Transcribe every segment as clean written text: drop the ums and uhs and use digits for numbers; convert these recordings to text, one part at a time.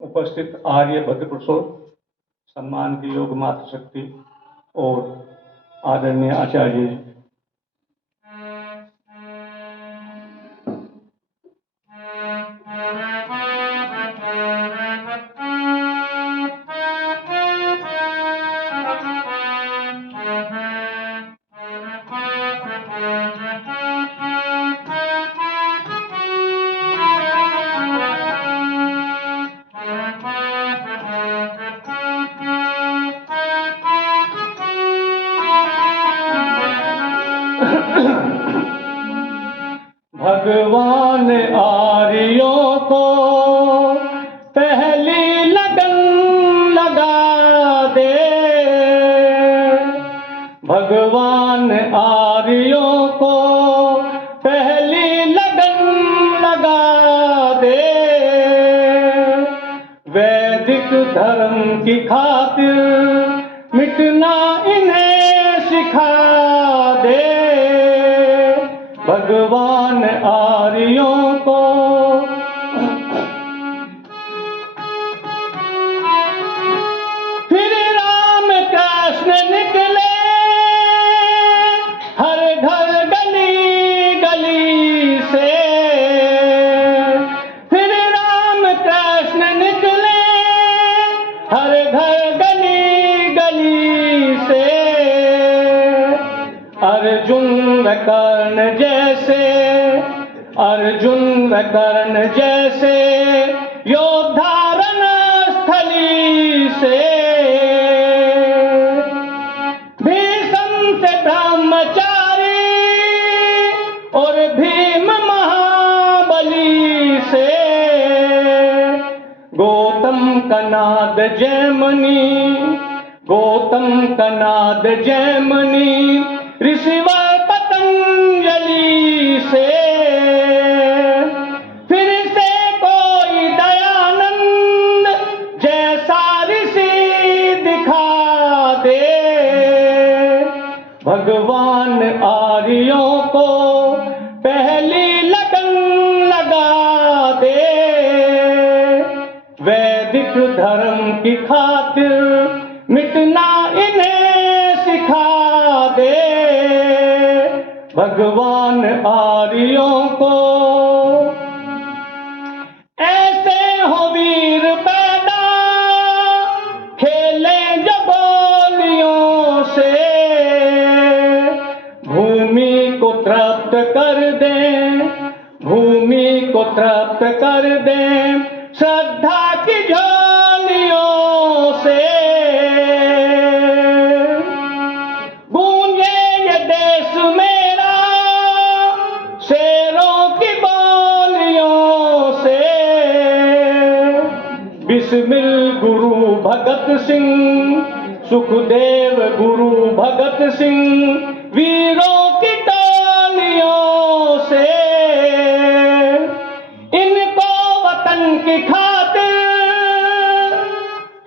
उपस्थित आर्य भद्रपुरुषों, सम्मान की योग मातृशक्ति और आदरणीय आचार्य जी, भगवान आर्यों को पहली लगन लगा दे। भगवान आर्यों को पहली लगन लगा दे। वैदिक धर्म की खातिर मिटना इन्हें सिखा दे। भगवान आर्यों को फिर राम कृष्ण निकले हर घर गली गली से। फिर राम कृष्ण निकले हर घर गली गली से। अर्जुन व कर्ण जैसे, अर्जुन व कर्ण जैसे योद्धा रणस्थली से। भीष्म से ब्रह्मचारी और भीम महाबली से। गौतम कनाद जैमिनी, गौतम कनाद जैमिनी ऋषिवर पतंजलि से। फिर से कोई दयानंद जैसा ऋषि दिखा दे। भगवान आर्यों को पहली लगन लगा दे। वैदिक धर्म की खातिर मिटना इन्हें सिखा दे। भगवान आर्यों को ऐसे हो वीर पैदा खेले जो गोलियों से। भूमि को तृप्त कर दें, भूमि को तृप्त कर दें श्रद्धा की झोलियों से। गूंजे ये देश मेरा शेरों की बोलियों से। बिस्मिल गुरु भगत सिंह, सुखदेव गुरु भगत सिंह वीरों की टोलियों से। इनको वतन की खातिर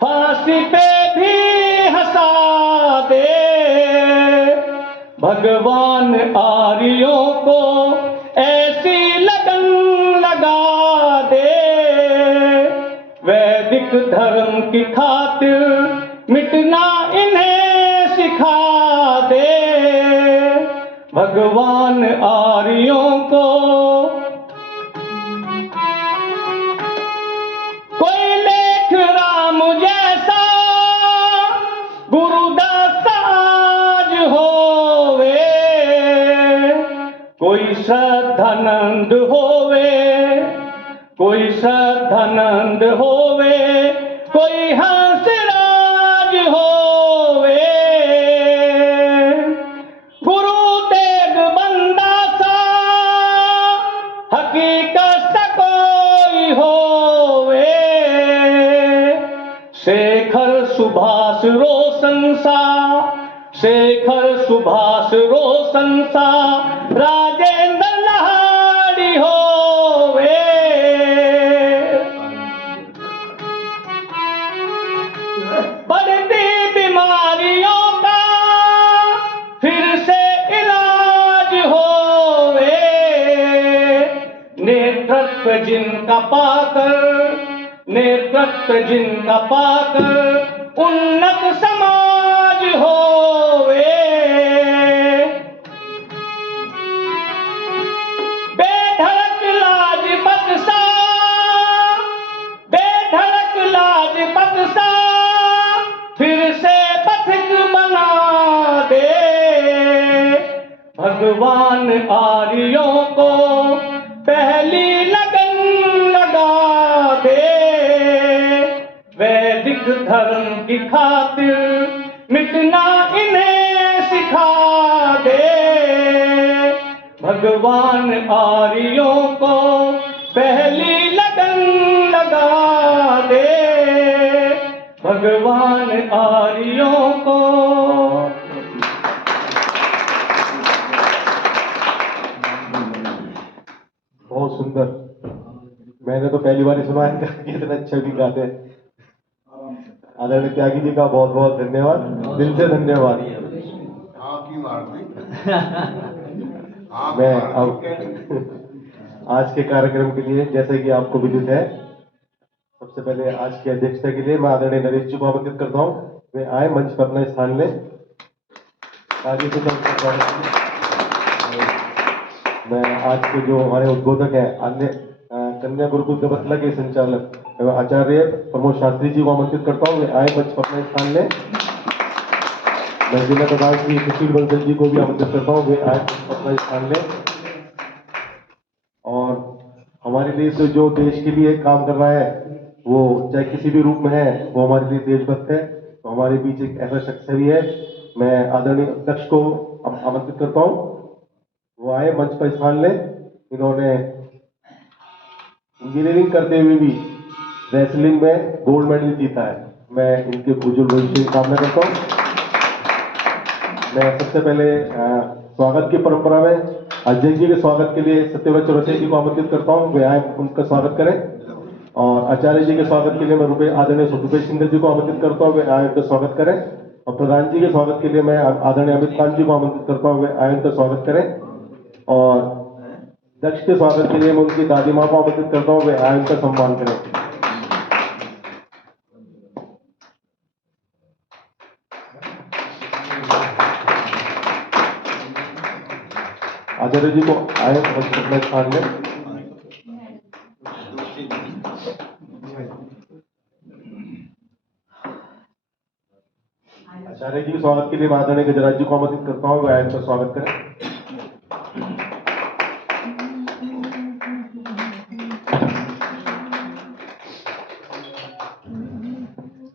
फांसी पे भी हंसा दे। भगवान आर्यों को ऐसी लगन लगा दे। वैदिक धर्म की खातिर मिटना इन्हें सिखा दे। भगवान आर्यों को कोई लेख राम जैसा गुरुदास आज होवे। कोई श्रद्धानंद होवे, कोई श्रद्धानंद होवे। कोई हंसराज होवे। गुरु तेग बंदा सा हकीकत सा कोई होवे। शेखर सुभाष रोशन सा, शेखर सुभाष रोशन सा राजेंद्र लहारी होवे। बढ़ती बीमारियों का फिर से इलाज होवे। नेतृत्व जिनका पाकर नेतृत्व जिनका पाकर उन्नत समाज होवे, बेधड़क लाजपत सा, बेधड़क लाजपत सा फिर से पथिक बना दे। भगवान आर्यों को पहली लगन लगा दे, वैदिक धर्म की खातिर मिटना इन्हें सिखा दे। भगवान आर्यों को पहली लगन लगा दे, भगवान आर्यों को। बहुत सुंदर, मैंने तो पहली बार ही सुना है कि इतना अच्छा भी गाते हैं। आदरणीय त्यागी जी का बहुत बहुत धन्यवाद, दिल से धन्यवाद। मैं अब आज के कार्यक्रम के लिए, जैसे कि आपको विदित है, सबसे पहले आज की अध्यक्षता के लिए मैं आदरणीय नरेश जी को आमंत्रित करता हूँ। वे आए, मंच पर अपना स्थान लें। आगे से मैं आज के जो हमारे उद्बोधक हैं, अन्य कन्या गुरुकुल गबतला के संचालक एवं आचार्य प्रमोद शास्त्री जी को आमंत्रित करता हूँ। वे आए, मंच पर अपना स्थान लें। मैं जिला प्रधान श्री सुशील बंसल जी को भी आमंत्रित करता हूँ। वे आए, अपना स्थान लें। और हमारे लिए तो जो देश के लिए काम कर रहा है, वो चाहे किसी भी रूप में है, वो हमारे लिए देशभक्त है। तो हमारे बीच एक ऐसा शख्स भी है। मैं आदरणीय अध्यक्ष को आमंत्रित करता हूँ, वो आए, मंच पर स्थान लें। इन्होंने इंजीनियरिंग करते हुए भी रेसलिंग में गोल्ड मेडल जीता है। मैं इनके उज्जवल भविष्य की कामना करता हूँ। मैं सबसे पहले स्वागत की परंपरा में अध्यक्ष जी के स्वागत के लिए सत्यव्रत चौरसिया जी को आमंत्रित करता हूँ। वे आए, उनका स्वागत करें। और आचार्य जी के स्वागत के लिए मैं आदरणीय रुपेश सिंह जी को आमंत्रित करता हूँ। वे आए, उनका स्वागत करें। और प्रधान जी के स्वागत के लिए मैं आदरणीय अमित खान जी को आमंत्रित करता हूँ। वे आए, उनका स्वागत करें। और अध्यक्ष के स्वागत के लिए मैं उनकी दादी माँ को आमंत्रित करता हूँ। वे आए, उनका सम्मान करें। आचार्य जी को आए, अपना स्थान लें। आचार्य जी के स्वागत के लिए मैं आदरणीय गजराज जी को आमंत्रित करता हूँ। वे आए, उनका स्वागत करें।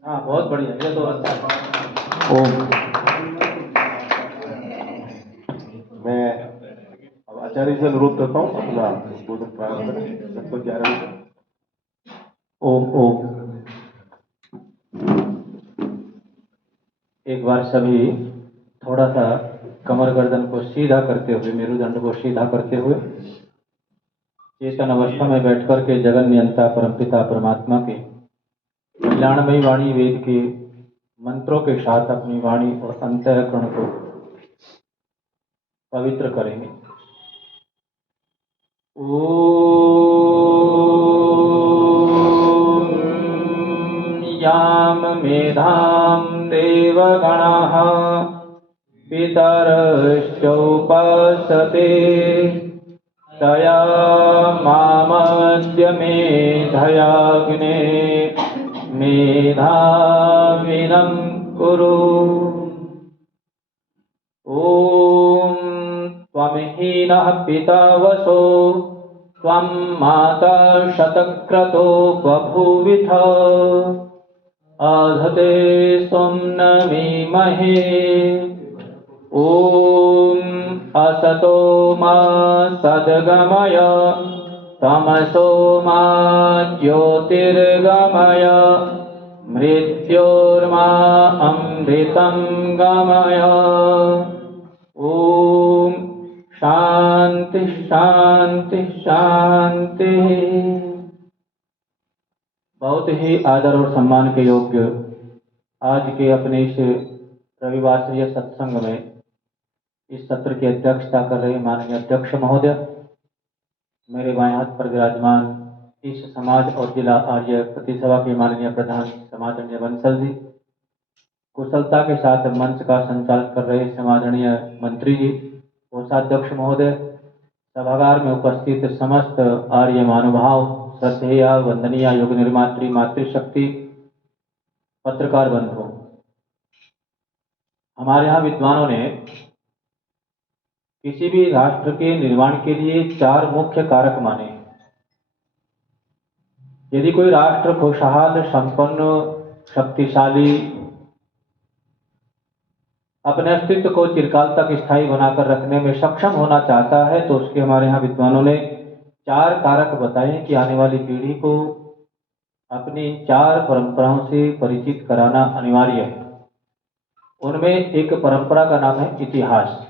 हाँ, बहुत बढ़िया, ये तो अच्छा। ओम। मैं अब आचार्य से अनुरोध करता हूँ, अपना उद्बोधन प्रारंभ करें लगभग 11 बजे। ओम ओम। एक बार सभी थोड़ा सा कमर गर्दन को सीधा करते हुए, मेरुदंड को सीधा करते हुए, चेतन अवस्था में बैठकर के जगन नियंता परमपिता परमात्मा के कल्याणमयी वाणी वेद के मंत्रों के साथ अपनी वाणी और अंतःकरण को पवित्र करेंगे। याम मेधाम देवगणाः पितरश्चोपासते तया मामद्य मेधयाग्ने मेधाविनं कुरु। ॐ त्वमहीनः पितावसो त्वं माता शतक्रतो बभूविथ अधते स्वं नमीमहे। ॐ असतो मा सद्गमय तमसो मा ज्योतिर्गमय मृत्योर्मा अमृतं गमय। ओम शांति शांति शांति। बहुत ही आदर और सम्मान के योग्य आज के अपने इस रविवासरीय सत्संग में इस सत्र की अध्यक्षता कर रहे माननीय अध्यक्ष महोदय, मेरे बाएं हाथ पर विराजमान इस समाज और जिला आर्य प्रतिसभा के माननीय प्रधान समादरणीय बंसल जी, कुशलता के साथ मंच का संचालन कर रहे समादरणीय मंत्री जी, कोषाध्यक्ष महोदय, सभागार में उपस्थित समस्त आर्य महानुभाव, श्रद्धेय वंदनीय योग निर्मात्री मातृशक्ति, पत्रकार बंधु, हमारे यहाँ विद्वानों ने किसी भी राष्ट्र के निर्माण के लिए 4 मुख्य कारक माने। यदि कोई राष्ट्र खुशहाल, संपन्न, शक्तिशाली, अपने अस्तित्व को चिरकाल तक स्थायी बनाकर रखने में सक्षम होना चाहता है, तो उसके हमारे यहाँ विद्वानों ने 4 कारक बताए कि आने वाली पीढ़ी को अपनी 4 परंपराओं से परिचित कराना अनिवार्य है। उनमें एक परंपरा का नाम है इतिहास।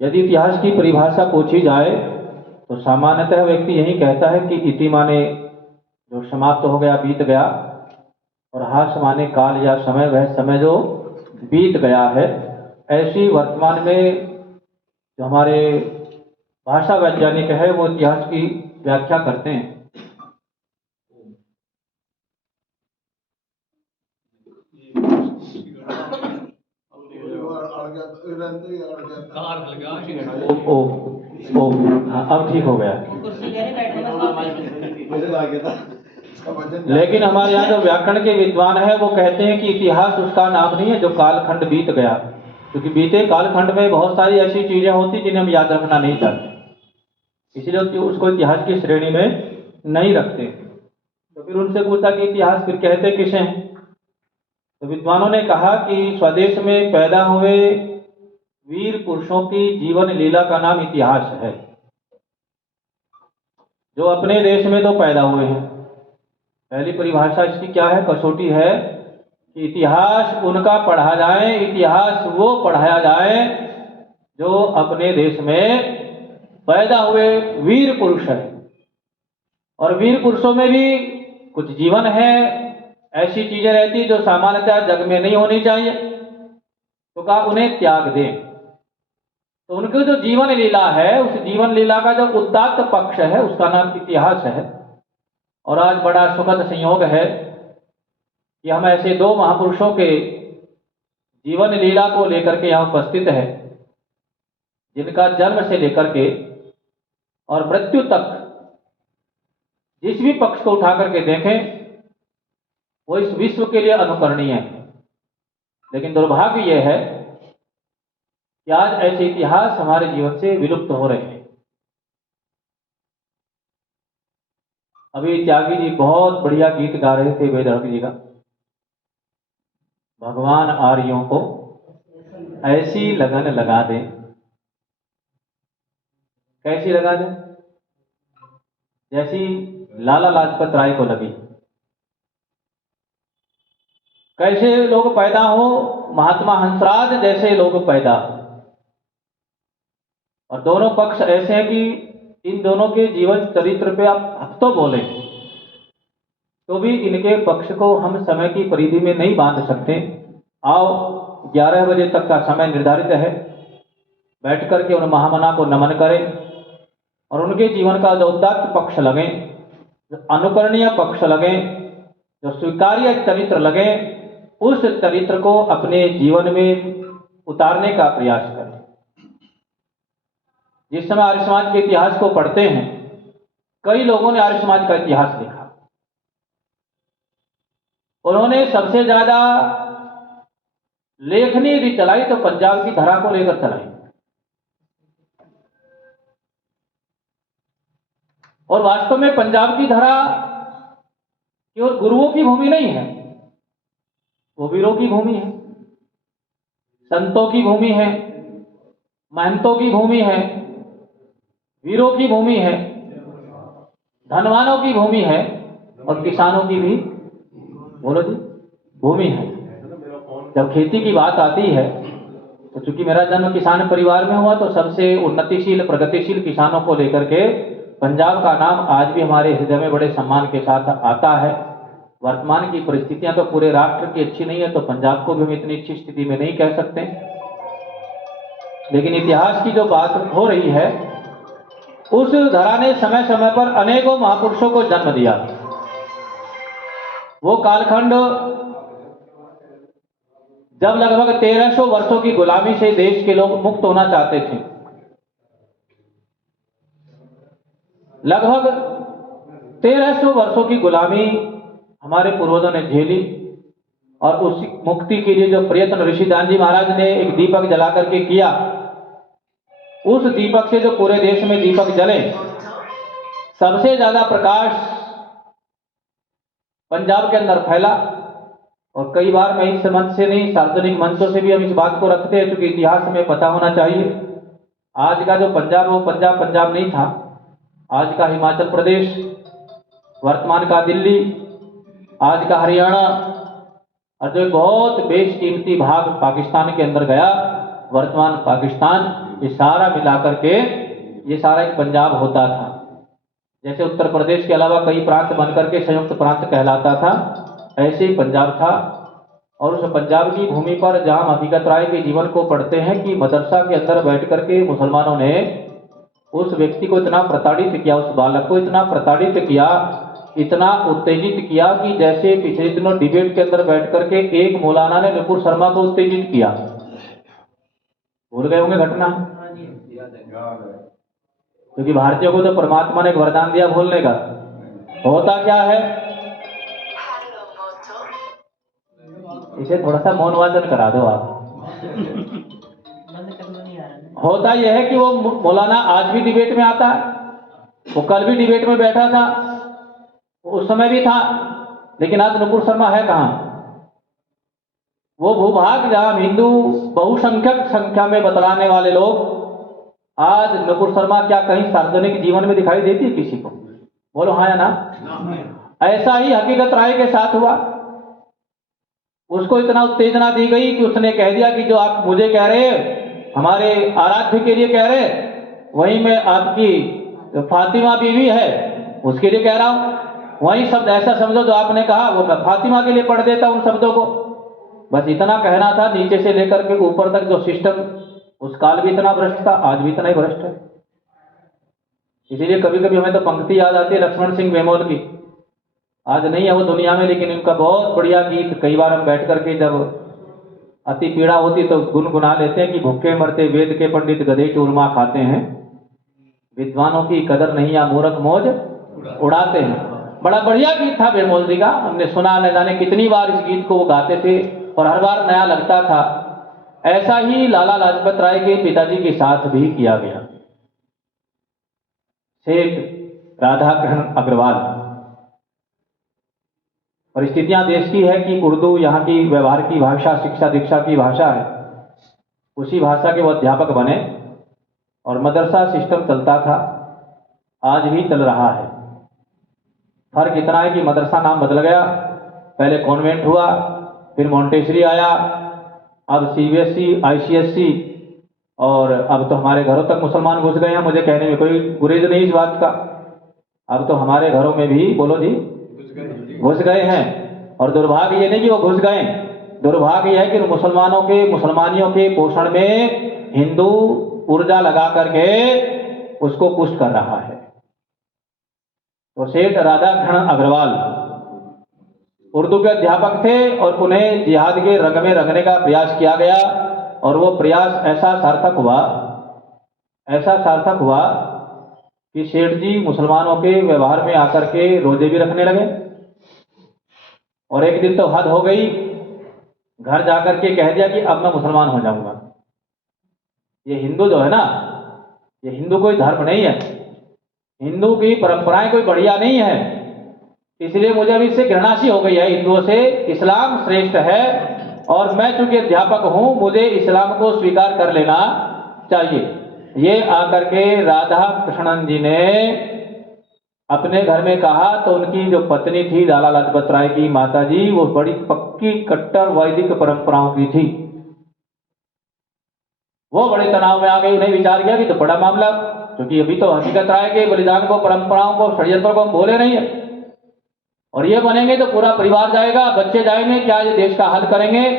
यदि इतिहास की परिभाषा पूछी जाए तो सामान्यतः व्यक्ति यही कहता है कि इति माने जो समाप्त हो गया, बीत गया, और हास माने काल या समय, वह समय जो बीत गया है। ऐसी वर्तमान में जो हमारे भाषा वैज्ञानिक है वो इतिहास की व्याख्या करते हैं। अब ठीक हो गया। लेकिन हमारे यहाँ जो व्याकरण के विद्वान है वो कहते हैं कि इतिहास उसका नाम नहीं है जो कालखंड बीत गया, क्योंकि बीते कालखंड में बहुत सारी ऐसी चीजें होती जिन्हें हम याद रखना नहीं चाहते, इसलिए उसको इतिहास की श्रेणी में नहीं रखते। तो फिर उनसे पूछा कि इतिहास फिर कहते किसे हैं? तो विद्वानों ने कहा कि स्वदेश में पैदा हुए वीर पुरुषों की जीवन लीला का नाम इतिहास है। जो अपने देश में तो पैदा हुए हैं, पहली परिभाषा इसकी क्या है, कसौटी है कि इतिहास उनका पढ़ा जाए, इतिहास वो पढ़ाया जाए जो अपने देश में पैदा हुए वीर पुरुष है। और वीर पुरुषों में भी कुछ जीवन है, ऐसी चीजें रहती जो सामान्यतः जग में नहीं होनी चाहिए, तो कहा उन्हें त्याग दें। तो उनकी जो जीवन लीला है, उस जीवन लीला का जो उदात्त पक्ष है उसका नाम इतिहास है। और आज बड़ा सुखद संयोग है कि हम ऐसे 2 महापुरुषों के जीवन लीला को लेकर के यहाँ उपस्थित है, जिनका जन्म से लेकर के और मृत्यु तक जिस भी पक्ष को उठा करके देखें वो इस विश्व के लिए अनुकरणीय है। लेकिन दुर्भाग्य यह है कि आज ऐसे इतिहास हमारे जीवन से विलुप्त हो रहे हैं। अभी त्यागी जी बहुत बढ़िया गीत गा रहे थे, वेदहर जी का, भगवान आर्यों को ऐसी लगन लगा दे। कैसी लगा दे? जैसी लाला लाजपत राय को लगी। कैसे लोग पैदा हो? महात्मा हंसराज जैसे लोग पैदा। और दोनों पक्ष ऐसे हैं कि इन दोनों के जीवन चरित्र पे आप हफ्तों बोले तो भी इनके पक्ष को हम समय की परिधि में नहीं बांध सकते। आओ 11 बजे तक का समय निर्धारित है, बैठ करके उन महामना को नमन करें और उनके जीवन का जो उदात्त पक्ष लगे, जो अनुकरणीय पक्ष लगे, जो स्वीकार्य चरित्र लगे, उस चरित्र को अपने जीवन में उतारने का प्रयास करें। जिस समय आर्य समाज के इतिहास को पढ़ते हैं, कई लोगों ने आर्य समाज का इतिहास लिखा। उन्होंने सबसे ज्यादा लेखनी यदि चलाई तो पंजाब की धरा को लेकर चलाई। और वास्तव में पंजाब की धरा केवल गुरुओं की भूमि नहीं है, वो वीरों की भूमि है, संतों की भूमि है, महंतों की भूमि है, वीरों की भूमि है, धनवानों की भूमि है और किसानों की भी, बोलो जी, भूमि है। जब खेती की बात आती है तो चूंकि मेरा जन्म किसान परिवार में हुआ, तो सबसे उन्नतिशील प्रगतिशील किसानों को लेकर के पंजाब का नाम आज भी हमारे हृदय में बड़े सम्मान के साथ आता है। वर्तमान की परिस्थितियां तो पूरे राष्ट्र की अच्छी नहीं है, तो पंजाब को भी हम इतनी अच्छी स्थिति में नहीं कह सकते। लेकिन इतिहास की जो बात हो रही है उस धरा ने समय समय पर अनेकों महापुरुषों को जन्म दिया। वो कालखंड जब लगभग 1300 वर्षों की गुलामी से देश के लोग मुक्त होना चाहते थे। लगभग 1300 वर्षों की गुलामी हमारे पूर्वजों ने झेली और उस मुक्ति के लिए जो प्रयत्न ऋषिदान जी महाराज ने एक दीपक जला करके किया, उस दीपक से जो पूरे देश में दीपक जले, सबसे ज्यादा प्रकाश पंजाब के अंदर फैला। और कई बार मैं इस मंच से नहीं, सार्वजनिक मंचों से भी हम इस बात को रखते हैं, क्योंकि इतिहास में पता होना चाहिए। आज का जो पंजाब, वो पंजाब नहीं था। आज का हिमाचल प्रदेश, वर्तमान का दिल्ली, आज का हरियाणा, और जो बहुत बेशकीमती भाग पाकिस्तान के अंदर गया, वर्तमान पाकिस्तान, ये सारा मिलाकर के ये सारा एक पंजाब होता था। जैसे उत्तर प्रदेश के अलावा कई प्रांत बनकर के संयुक्त प्रांत कहलाता था, ऐसे ही पंजाब था। और उस पंजाब की भूमि पर जहां हम हकीकत राय के जीवन को पढ़ते हैं कि मदरसा के अंदर बैठ करके मुसलमानों ने उस व्यक्ति को इतना प्रताड़ित किया, उस बालक को इतना प्रताड़ित किया, इतना उत्तेजित किया कि जैसे पिछले दिनों डिबेट के अंदर बैठ करके एक मौलाना ने नुपुर शर्मा को उत्तेजित किया। भूल गए होंगे घटना, क्योंकि भारतीयों को तो परमात्मा ने एक वरदान दिया भूलने का। होता क्या है, इसे थोड़ा सा मौन वाचन करा दो आप। होता यह है कि वो मौलाना आज भी डिबेट में आता है, वो कल भी डिबेट में बैठा था, उस समय भी था, लेकिन आज नुपुर शर्मा है कहां? वो भूभाग जहां हिंदू बहुसंख्यक संख्या में बतलाने वाले लोग, आज नुपुर शर्मा क्या कहीं सार्वजनिक जीवन में दिखाई देती है किसी को? बोलो हाँ या ना। ऐसा ही हकीकत राय के साथ हुआ। उसको इतना उत्तेजना दी गई कि उसने कह दिया कि जो आप मुझे कह रहे, हमारे आराध्य के लिए कह रहे, वही मैं आपकी जो फातिमा बीवी है उसके लिए कह रहा हूं। वही शब्द ऐसा समझो जो आपने कहा वो मैं फातिमा के लिए पढ़ देता उन शब्दों को। बस इतना कहना था, नीचे से लेकर के ऊपर तक जो सिस्टम, उस काल भी इतना भ्रष्ट था, आज भी इतना ही भ्रष्ट है। इसीलिए कभी कभी हमें तो पंक्ति याद आती है लक्ष्मण सिंह बेमोल की। आज नहीं है वो दुनिया में, लेकिन इनका बहुत बढ़िया गीत कई बार हम बैठ करके जब अति पीड़ा होती तो गुनगुना लेते हैं कि भूखे मरते वेद के पंडित गधे चूरमा खाते हैं, विद्वानों की कदर नहीं या मूर्ख मौज उड़ाते हैं। बड़ा बढ़िया गीत था बेमोल जी का, हमने सुना, न जाने कितनी बार इस गीत को वो गाते थे और हर बार नया लगता था। ऐसा ही लाला लाजपत राय के पिताजी के साथ भी किया गया। सेठ राधाकृष्ण अग्रवाल। परिस्थितियां देश की है कि उर्दू यहाँ की व्यवहार की भाषा, शिक्षा दीक्षा की भाषा है, उसी भाषा के वो अध्यापक बने और मदरसा सिस्टम चलता था, आज भी चल रहा है। फर्क इतना है कि मदरसा नाम बदल गया, पहले कॉन्वेंट हुआ, फिर मॉन्टेसरी आया, अब सीबीएसई, आईसीएसई, और अब तो हमारे घरों तक मुसलमान घुस गए हैं। मुझे कहने में कोई गुरेज नहीं इस बात का, अब तो हमारे घरों में भी, बोलो जी, घुस गए हैं। और दुर्भाग्य ये नहीं कि वो घुस गए, दुर्भाग्य यह है कि मुसलमानों के, मुसलमानियों के पोषण में हिंदू ऊर्जा लगा करके उसको पुष्ट कर रहा है। तो सेठ राधाकृष्ण अग्रवाल उर्दू के अध्यापक थे और उन्हें जिहाद के रंग में रंगने का प्रयास किया गया, और वो प्रयास ऐसा सार्थक हुआ कि सेठ जी मुसलमानों के व्यवहार में आकर के रोजे भी रखने लगे। और एक दिन तो हद हो गई, घर जाकर के कह दिया कि अब मैं मुसलमान हो जाऊंगा। ये हिंदू जो है ना, ये हिंदू कोई धर्म नहीं है, हिंदू की परंपराएं कोई बढ़िया नहीं है, इसलिए मुझे अभी इससे घृणा सी हो गई है हिंदुओं से। इस्लाम श्रेष्ठ है और मैं चूंकि अध्यापक हूं, मुझे इस्लाम को स्वीकार कर लेना चाहिए। ये आकर के राधा कृष्णन जी ने अपने घर में कहा, तो उनकी जो पत्नी थी लाला लाजपत राय की माता जी, वो बड़ी पक्की कट्टर वैदिक परंपराओं की थी। वो बड़े तनाव में आ गई, उन्हें विचार किया कि तो बड़ा मामला, क्योंकि अभी तो हकीकत राय के बलिदान को, परंपराओं को, षड्यंत्रों को हम बोले नहीं है, और ये बनेंगे तो पूरा परिवार जाएगा, बच्चे जाएंगे, क्या ये देश का हल करेंगे।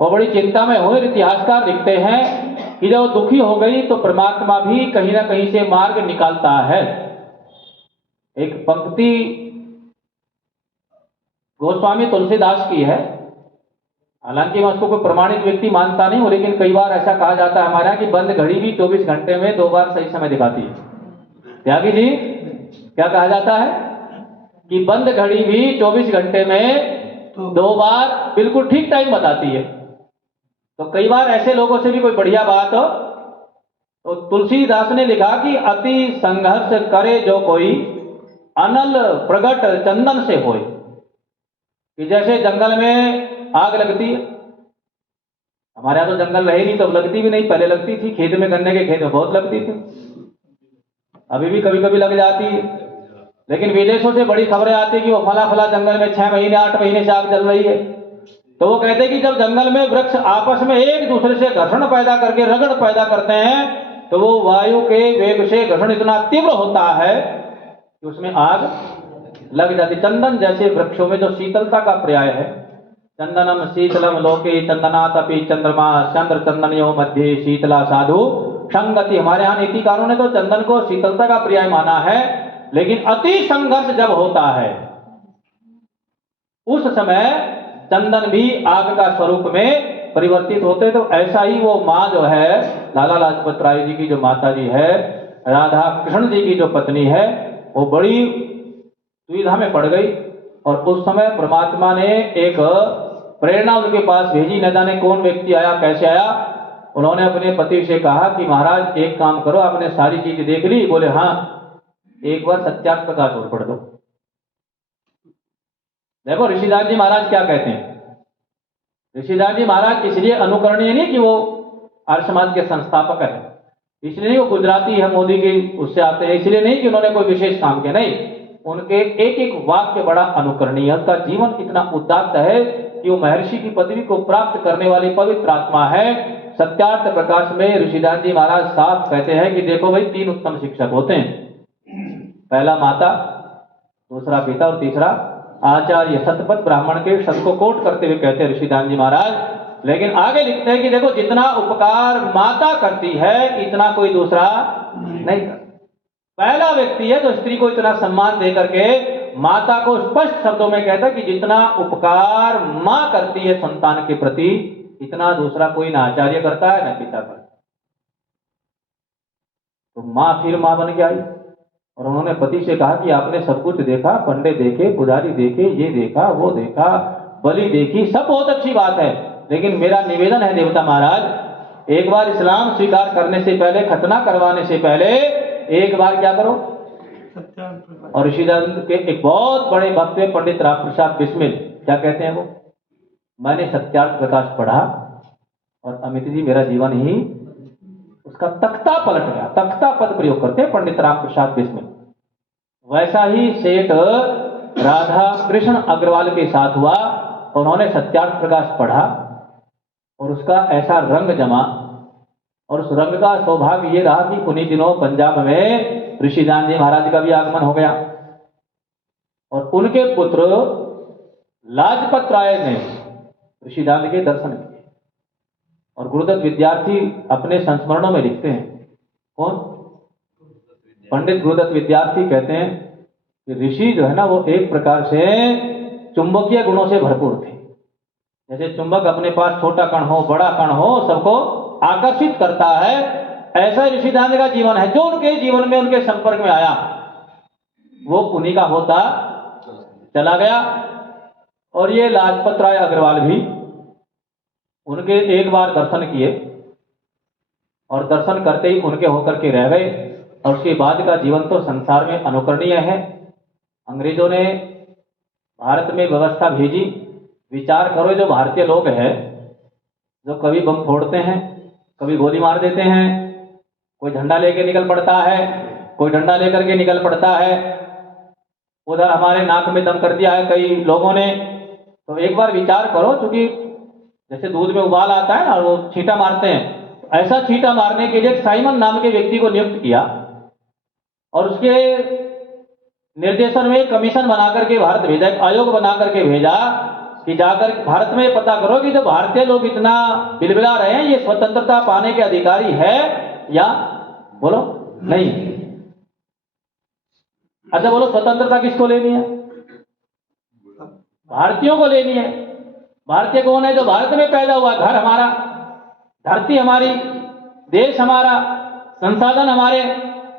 वो बड़ी चिंता में हुए। इतिहासकार लिखते हैं कि जब वो दुखी हो गई तो परमात्मा भी कहीं ना कहीं से मार्ग निकालता है। एक पंक्ति गोस्वामी तुलसीदास की है, हालांकि मैं उसको कोई प्रमाणित व्यक्ति मानता नहीं हूं, लेकिन कई बार ऐसा कहा जाता है हमारे यहाँ कि बंद घड़ी भी 24 घंटे में 2 बार सही समय दिखाती है। त्यागी जी, क्या कहा जाता है कि बंद घड़ी भी 24 घंटे में 2 बार बिल्कुल ठीक टाइम बताती है। तो कई बार ऐसे लोगों से भी कोई बढ़िया बात हो तो तुलसीदास ने लिखा कि अति संघर्ष करे जो कोई अनल प्रगट चंदन से होए, कि जैसे जंगल में आग लगती है, हमारे यहाँ तो जंगल रहे नहीं तो लगती भी नहीं, पहले लगती थी, खेत में गन्ने के खेत में बहुत लगती थी, अभी भी कभी कभी लग जाती है। लेकिन विदेशों से बड़ी खबरें आती कि वो फला फला जंगल में 6 महीने 8 महीने से आग जल रही है। तो वो कहते हैं कि जब जंगल में वृक्ष आपस में एक दूसरे से घर्षण पैदा करके रगड़ पैदा करते हैं तो वो वायु के वेग से घर्षण इतना तीव्र होता है कि उसमें आग लग जाती। चंदन जैसे वृक्षों में जो शीतलता का पर्याय है, चंदनम शीतलम लोके चंदनातपि चंद्रमा चंद्र चंदनियों मध्य शीतला साधु संगति। हमारे यहाँ नीतिकारों ने तो चंदन को शीतलता का पर्याय माना है, लेकिन अति संघर्ष जब होता है उस समय चंदन भी आग का स्वरूप में परिवर्तित होते। तो ऐसा ही वो माँ जो है लाला लाजपत राय जी की जो माता जी है, राधा कृष्ण जी की जो पत्नी है, वो बड़ी दुविधा में पड़ गई और उस समय परमात्मा ने एक प्रेरणा उनके पास भेजी। न जाने कौन व्यक्ति आया, कैसे आया। उन्होंने अपने पति से कहा कि महाराज एक काम करो, आपने सारी चीज देख ली? बोले हाँ, एक बार सत्यार्थ प्रकाश और पढ़ दो। देखो ऋषिदास जी महाराज क्या कहते हैं। ऋषिदास जी महाराज इसलिए अनुकरणीय नहीं कि वो आर्य समाज के संस्थापक है, इसलिए नहीं वो गुजराती है, मोदी के उससे आते हैं, इसलिए नहीं कि उन्होंने कोई विशेष काम किया, नहीं, उनके एक एक वाक्य बड़ा अनुकरणीय है। उसका जीवन इतना उदात्त है कि वो महर्षि की पदवी को प्राप्त करने वाली पवित्र आत्मा है। सत्यार्थ प्रकाश में ऋषिदास जी महाराज साफ कहते हैं कि देखो भाई 3 उत्तम शिक्षक होते हैं, पहला माता, दूसरा पिता और तीसरा आचार्य। शतपथ ब्राह्मण के शब्द को कोट करते हुए कहते हैं ऋषिदास जी महाराज। लेकिन आगे लिखते हैं कि देखो जितना उपकार माता करती है इतना कोई दूसरा नहीं करता। पहला व्यक्ति है जो स्त्री को इतना सम्मान दे करके माता को स्पष्ट शब्दों में कहता है कि जितना उपकार मां करती है संतान के प्रति इतना दूसरा कोई ना आचार्य करता है ना पिता करता। तो मां फिर मां बन के आई और उन्होंने पति से कहा कि आपने सब कुछ देखा, पंडित देखे, पुजारी देखे, ये देखा, वो देखा, बलि देखी, सब बहुत अच्छी बात है, लेकिन मेरा निवेदन है देवता महाराज, एक बार इस्लाम स्वीकार करने से पहले, खतना करवाने से पहले एक बार क्या करो। और ऋषिदास के एक बहुत बड़े भक्त हैं पंडित राम प्रसाद बिस्मिल, क्या कहते हैं वो, मैंने सत्यार्थ प्रकाश पढ़ा और अमित जी मेरा जीवन ही उसका तख्ता पलट गया। तख्ता पद प्रयोग करते हैं पंडित राम प्रसाद बिस्मिल। वैसा ही सेठ राधा कृष्ण अग्रवाल के साथ हुआ। उन्होंने सत्यार्थ प्रकाश पढ़ा और उसका ऐसा रंग जमा, और उस रंग का सौभाग्य ये रहा कि उन्हीं दिनों पंजाब में ऋषिदास जी महाराज का भी आगमन हो गया और उनके पुत्र लाजपत राय ने ऋषिदास के दर्शन किए। और गुरुदत्त विद्यार्थी अपने संस्मरणों में लिखते हैं, कौन, पंडित गुरुदत्त विद्यार्थी कहते हैं कि ऋषि जो है ना वो एक प्रकार से चुंबकीय गुणों से भरपूर थे। जैसे चुंबक अपने पास छोटा कण हो, बड़ा कण हो, सबको आकर्षित करता है, ऐसा ऋषिदास का जीवन है। जो उनके जीवन में उनके संपर्क में आया वो उन्हीं का होता चला गया। और ये लाजपत राय अग्रवाल भी उनके एक बार दर्शन किए और दर्शन करते ही उनके होकर के रह गए, और उसके बाद का जीवन तो संसार में अनुकरणीय है। अंग्रेजों ने भारत में व्यवस्था भेजी, विचार करो जो भारतीय लोग हैं जो कभी बम फोड़ते हैं, कभी गोली मार देते हैं, कोई झंडा लेके निकल पड़ता है, कोई डंडा लेकर के निकल पड़ता है, उधर हमारे नाक में दम कर दिया है कई लोगों ने। तो एक बार विचार करो, क्योंकि जैसे दूध में उबाल आता है ना, वो छींटा मारते हैं, तो ऐसा छींटा मारने के लिए साइमन नाम के व्यक्ति को नियुक्त किया और उसके निर्देशन में कमीशन बना करके भारत भेजा, एक आयोग बना करके भेजा कि जाकर भारत में पता करो कि जो भारतीय लोग इतना बिलबिला रहे हैं, ये स्वतंत्रता पाने के अधिकारी है या बोलो नहीं। अच्छा बोलो, स्वतंत्रता किसको लेनी है? भारतीयों को लेनी है। भारतीय कौन है? जो भारत में पैदा हुआ, घर हमारा, धरती हमारी, देश हमारा, संसाधन हमारे,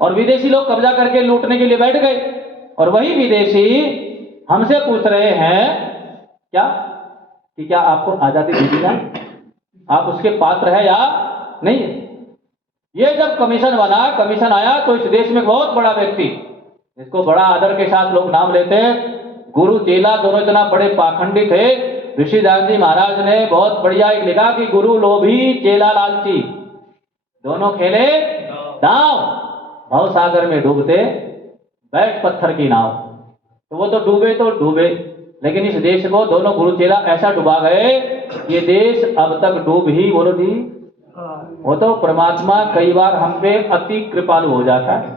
और विदेशी लोग कब्जा करके लूटने के लिए बैठ गए। और वही विदेशी हमसे पूछ रहे हैं क्या कि क्या आपको आजादी दे दी जाए, आप उसके पात्र है या नहीं है। ये जब कमीशन बना, कमीशन आया, तो इस देश में बहुत बड़ा व्यक्ति, जिसको बड़ा आदर के साथ लोग नाम लेते हैं, गुरु चेला दोनों इतना बड़े पाखंडी थे। ऋषिदान जी महाराज ने बहुत बढ़िया एक लिखा कि गुरु लोभी चेला लालची, दोनों खेले दांव, भव सागर में डूबते बैठ पत्थर की नाव। तो वो तो डूबे, लेकिन इस देश को दोनों गुरु चेला ऐसा डुबा गए, ये देश अब तक डूब ही, बोलो जी। वो तो परमात्मा कई बार हम पे अति कृपालु हो जाता है।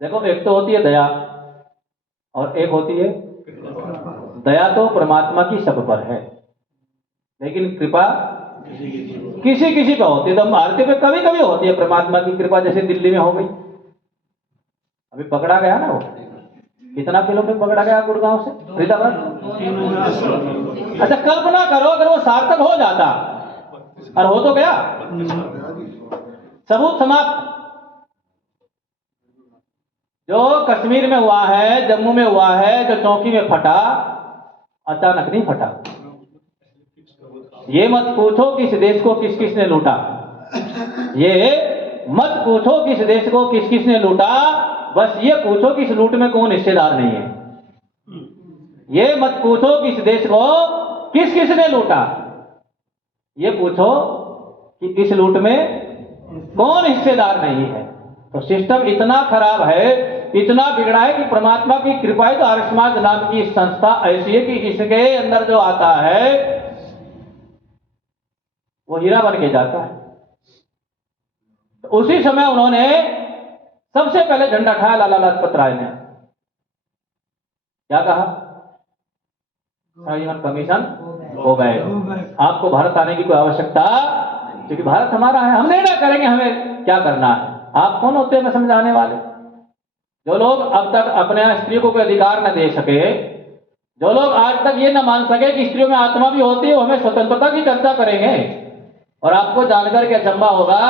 देखो, एक तो होती है दया और एक होती है दया। तो परमात्मा की सब पर है, लेकिन कृपा किसी किसी पे होती है। तो भारतीय पे कभी कभी होती है परमात्मा की कृपा, जैसे दिल्ली में हो गई, अभी पकड़ा गया ना, वो कितना किलोमीटर पकड़ा गया गुड़गांव से फरीदाबाद। अच्छा कल्पना करो अगर वो सार्थक हो जाता, और हो तो गया, सबूत समाप्त। जो कश्मीर में हुआ है, जम्मू में हुआ है, जो चौकी में फटा, अचानक नहीं फटा। ये मत पूछो कि इस देश को किस किस ने लूटा, ये मत पूछो कि इस देश को किस किस ने लूटा, बस ये पूछो कि इस लूट में कौन हिस्सेदार नहीं है। ये मत पूछो कि इस देश को किस किस ने लूटा, ये पूछो कि इस लूट में कौन हिस्सेदार नहीं है। तो सिस्टम इतना खराब है, इतना बिगड़ा है कि परमात्मा की कृपा है। तो आर्य समाज नाम की संस्था ऐसी है कि इसके अंदर जो आता है वो हीरा बन के जाता है। तो उसी समय उन्होंने सबसे पहले झंडा उठाया, लाला लाजपत राय ने क्या कहा, संविधान कमीशन हो गए, आपको भारत आने की कोई आवश्यकता, क्योंकि भारत हमारा है, हम निर्णय करेंगे हमें क्या करना है। आप कौन होते हैं हमें समझाने वाले? जो लोग अब तक अपने स्त्रियों को कोई अधिकार न दे सके, जो लोग आज तक ये न मान सके कि स्त्रियों में आत्मा भी होती है, वो हमें स्वतंत्रता की चर्चा करेंगे। और आपको जानकर के अचंभा होगा,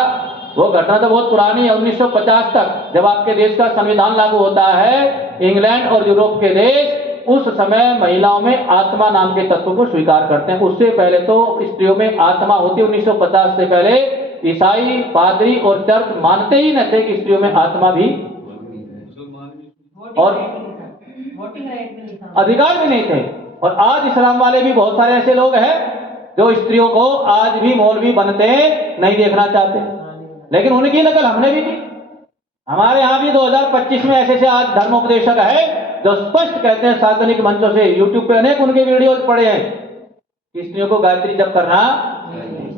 वो घटना तो बहुत पुरानी है, 1950 तक जब आपके देश का संविधान लागू होता है, इंग्लैंड और यूरोप के देश उस समय महिलाओं में आत्मा नाम के तत्व को स्वीकार करते हैं। उससे पहले तो स्त्रियों में आत्मा होती, 1950 से पहले ईसाई, पादरी और चर्च मानते ही न थे कि स्त्रियों में आत्मा भी और अधिकार भी नहीं थे। और आज इस्लाम वाले भी बहुत सारे ऐसे लोग हैं जो स्त्रियों को आज भी मौलवी बनते नहीं देखना चाहते, लेकिन उनकी नकल हमने भी की। हमारे यहाँ भी 2025 में ऐसे आज धर्मोपदेशक है जो स्पष्ट कहते हैं, सार्वजनिक मंचों से, यूट्यूब पे अनेक उनके वीडियोज पड़े हैं कि स्त्रियों को गायत्री जप करना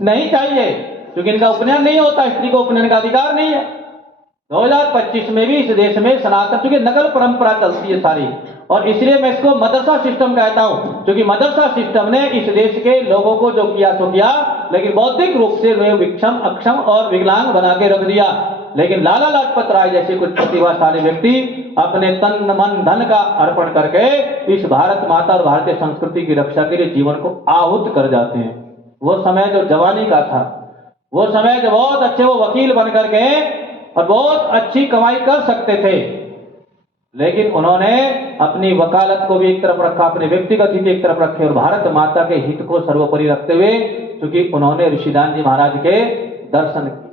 नहीं चाहिए, क्योंकि इनका उपनयन नहीं होता, स्त्री को उपनयन का अधिकार नहीं है। 2025 में भी इस देश में सनातन, क्योंकि नकल परंपरा चलती है सारी, और इसलिए मैं इसको मदरसा सिस्टम कहता हूं, क्योंकि मदरसा सिस्टम ने इस देश के लोगों को जो किया सो किया, लेकिन बौद्धिक रूप से वे विक्षम, अक्षम और विकलांग बना के रख दिया। लेकिन लाला लाजपत राय जैसे कुछ प्रतिभाशाली व्यक्ति अपने तन मन धन का अर्पण करके इस भारत माता और भारतीय संस्कृति की रक्षा के लिए जीवन को आहुत कर जाते हैं। वो समय जो जवानी का था, वो समय जो बहुत अच्छे वो वकील बन करके और बहुत अच्छी कमाई कर सकते थे, लेकिन उन्होंने अपनी वकालत को भी एक तरफ रखा, अपने व्यक्तिगत हित एक तरफ रखे और भारत माता के हित को सर्वोपरि रखते हुए, क्योंकि उन्होंने ऋषिदान जी महाराज के दर्शन किए।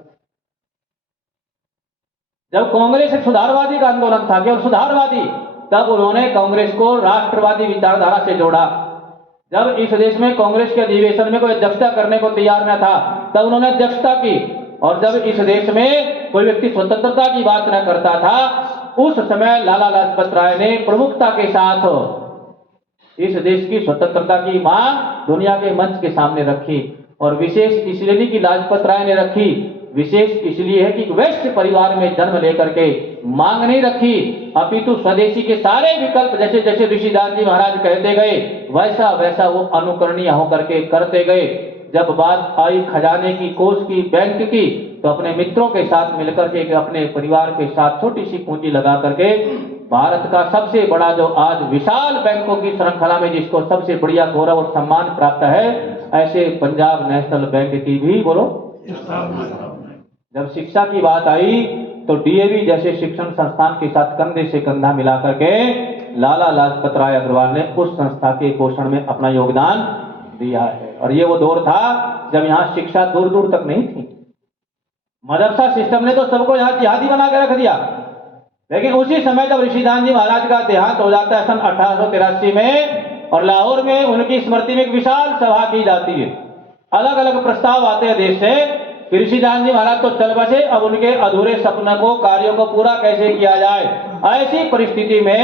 जब कांग्रेस एक सुधारवादी का आंदोलन था, केवल सुधारवादी, तब उन्होंने कांग्रेस को राष्ट्रवादी विचारधारा से जोड़ा। जब इस देश में कांग्रेस के अधिवेशन में कोई अध्यक्षता करने को तैयार न था, तब उन्होंने अध्यक्षता की। और जब इस देश में कोई व्यक्ति स्वतंत्रता की बात न करता था, उस समय लाला लाजपत राय ने प्रमुखता के साथ इस देश की स्वतंत्रता की मांग दुनिया के मंच के सामने रखी। और विशेष इसलिए नहीं कि लाजपत राय ने रखी, विशेष इसलिए है कि वैश्य परिवार में जन्म लेकर के मांग नहीं रखी, अपितु स्वदेशी के सारे विकल्प जैसे जैसे ऋषिदास जी महाराज कहते गए वैसा वैसा वो अनुकरणीय होकर के करते गए। जब बात आई खजाने की, कोष की, बैंक की, तो अपने मित्रों के साथ मिलकर के, अपने परिवार के साथ छोटी सी पूंजी लगा करके भारत का सबसे बड़ा जो आज विशाल बैंकों की श्रृंखला में जिसको सबसे बढ़िया गौरव और सम्मान प्राप्त है, ऐसे पंजाब नेशनल बैंक की भी बोलो। जब शिक्षा की बात आई तो डीएवी जैसे शिक्षण संस्थान के साथ कंधे से कंधा मिला करके लाला लाजपत राय अग्रवाल ने उस संस्था के पोषण में अपना योगदान दिया है। और ये वो दौर था जब यहाँ शिक्षा दूर दूर तक नहीं थी। मदरसा सिस्टम ने तो सबको यहाँ जिहादी बना के रख दिया, लेकिन उसी समय जब ऋषिदास जी महाराज का देहांत हो जाता है सन 1883 में, और लाहौर में उनकी स्मृति में एक विशाल सभा की जाती है, अलग अलग प्रस्ताव आते हैं देश से कि ऋषिदास जी महाराज तो चल बसे, अब उनके अधूरे सपनों को, कार्यों को पूरा कैसे किया जाए। ऐसी परिस्थिति में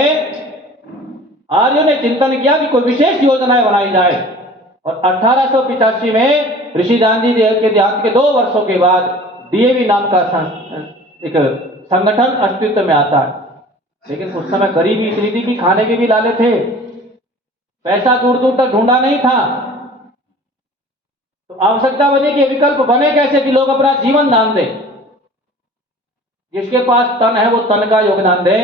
आर्यों ने चिंतन किया कि कोई विशेष योजनाएं बनाई जाए, और 1885 में ऋषिदास जी के देहांत के 2 वर्षों के बाद डीएवी नाम का एक संगठन अस्तित्व में आता है। लेकिन उस समय गरीबी इतनी थी कि खाने के भी लाले थे, पैसा दूर दूर तक ढूंढा नहीं था, तो आवश्यकता बनी कि विकल्प बने कैसे कि लोग अपना जीवन दान दें। जिसके पास तन है वो तन का योगदान दे,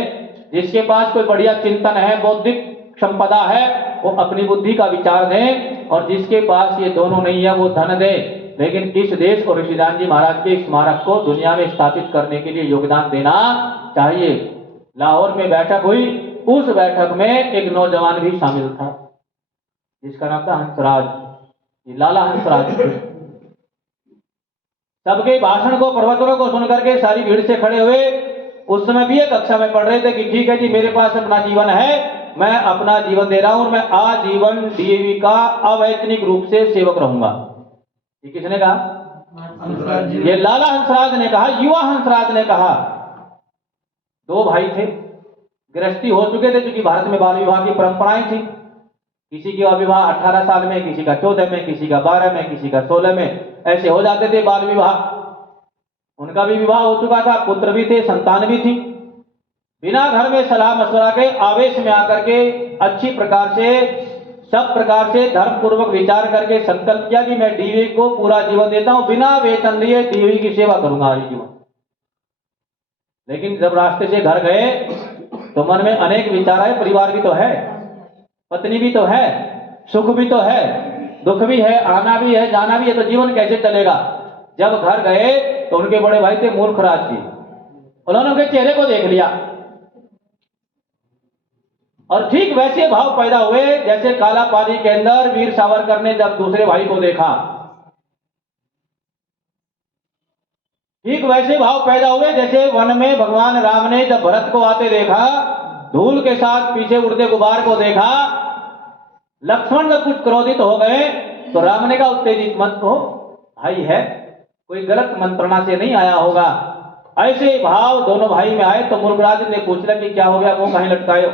जिसके पास कोई बढ़िया चिंतन है, बौद्धिक संपदा है, वो अपनी बुद्धि का विचार दें, और जिसके पास ये दोनों नहीं है वो धन दे। लेकिन इस देश को ऋषिदास जी महाराज के स्मारक को दुनिया में स्थापित करने के लिए योगदान देना चाहिए। लाहौर में बैठक हुई, उस बैठक में एक नौजवान भी शामिल था जिसका नाम था हंसराज, लाला हंसराज। सबके भाषण को, प्रवचनों को सुनकर के सारी भीड़ से खड़े हुए। उस समय भी एक कक्षा में पढ़ रहे थे कि ठीक है जी, मेरे पास अपना जीवन है, मैं अपना जीवन दे रहा हूं, मैं आजीवन डीएवी का अवैतनिक रूप से सेवक रहूंगा। ये किसने कहा? ये लाला हंसराज ने कहा, युवा हंसराज ने कहा। 2 भाई थे, गृहस्थी हो चुके थे, क्योंकि भारत में बाल विवाह की परंपराएं थी। किसी की विवाह 18 साल में, किसी का 14 में, किसी का 12 में, किसी का 16 में, ऐसे हो जाते थे बाल विवाह। उनका भी विवाह हो चुका था, पुत्र भी थे, संतान भी थी। बिना घर में सलाह मशवरा के आवेश में आकर के अच्छी प्रकार से, सब प्रकार से धर्म पूर्वक विचार करके संकल्प किया कि मैं डीवी को पूरा जीवन देता हूं, बिना वेतन लिए डीवी की सेवा करूंगा आगे जीवन। लेकिन जब रास्ते से घर गए तो मन में अनेक विचार आए, परिवार भी तो है, पत्नी भी तो है, सुख भी तो है, दुख भी है, आना भी है, जाना भी है, तो जीवन कैसे चलेगा। जब घर गए तो उनके बड़े भाई थे मूर्खराज जी, उन्होंने उनके चेहरे को देख लिया और ठीक वैसे भाव पैदा हुए जैसे काला पानी के अंदर वीर सावरकर ने जब दूसरे भाई को देखा। ठीक वैसे भाव पैदा हुए जैसे वन में भगवान राम ने जब भरत को आते देखा, धूल के साथ पीछे उड़ते गुबार को देखा, लक्ष्मण जब कुछ क्रोधित हो गए तो राम ने कहा उत्तेजित मत हो, भाई है, कोई गलत मंत्रणा से नहीं आया होगा। ऐसे भाव दोनों भाई में आए तो मुर्गराज ने पूछ लिया कि क्या हो गया, वो कहीं लटकाए हो?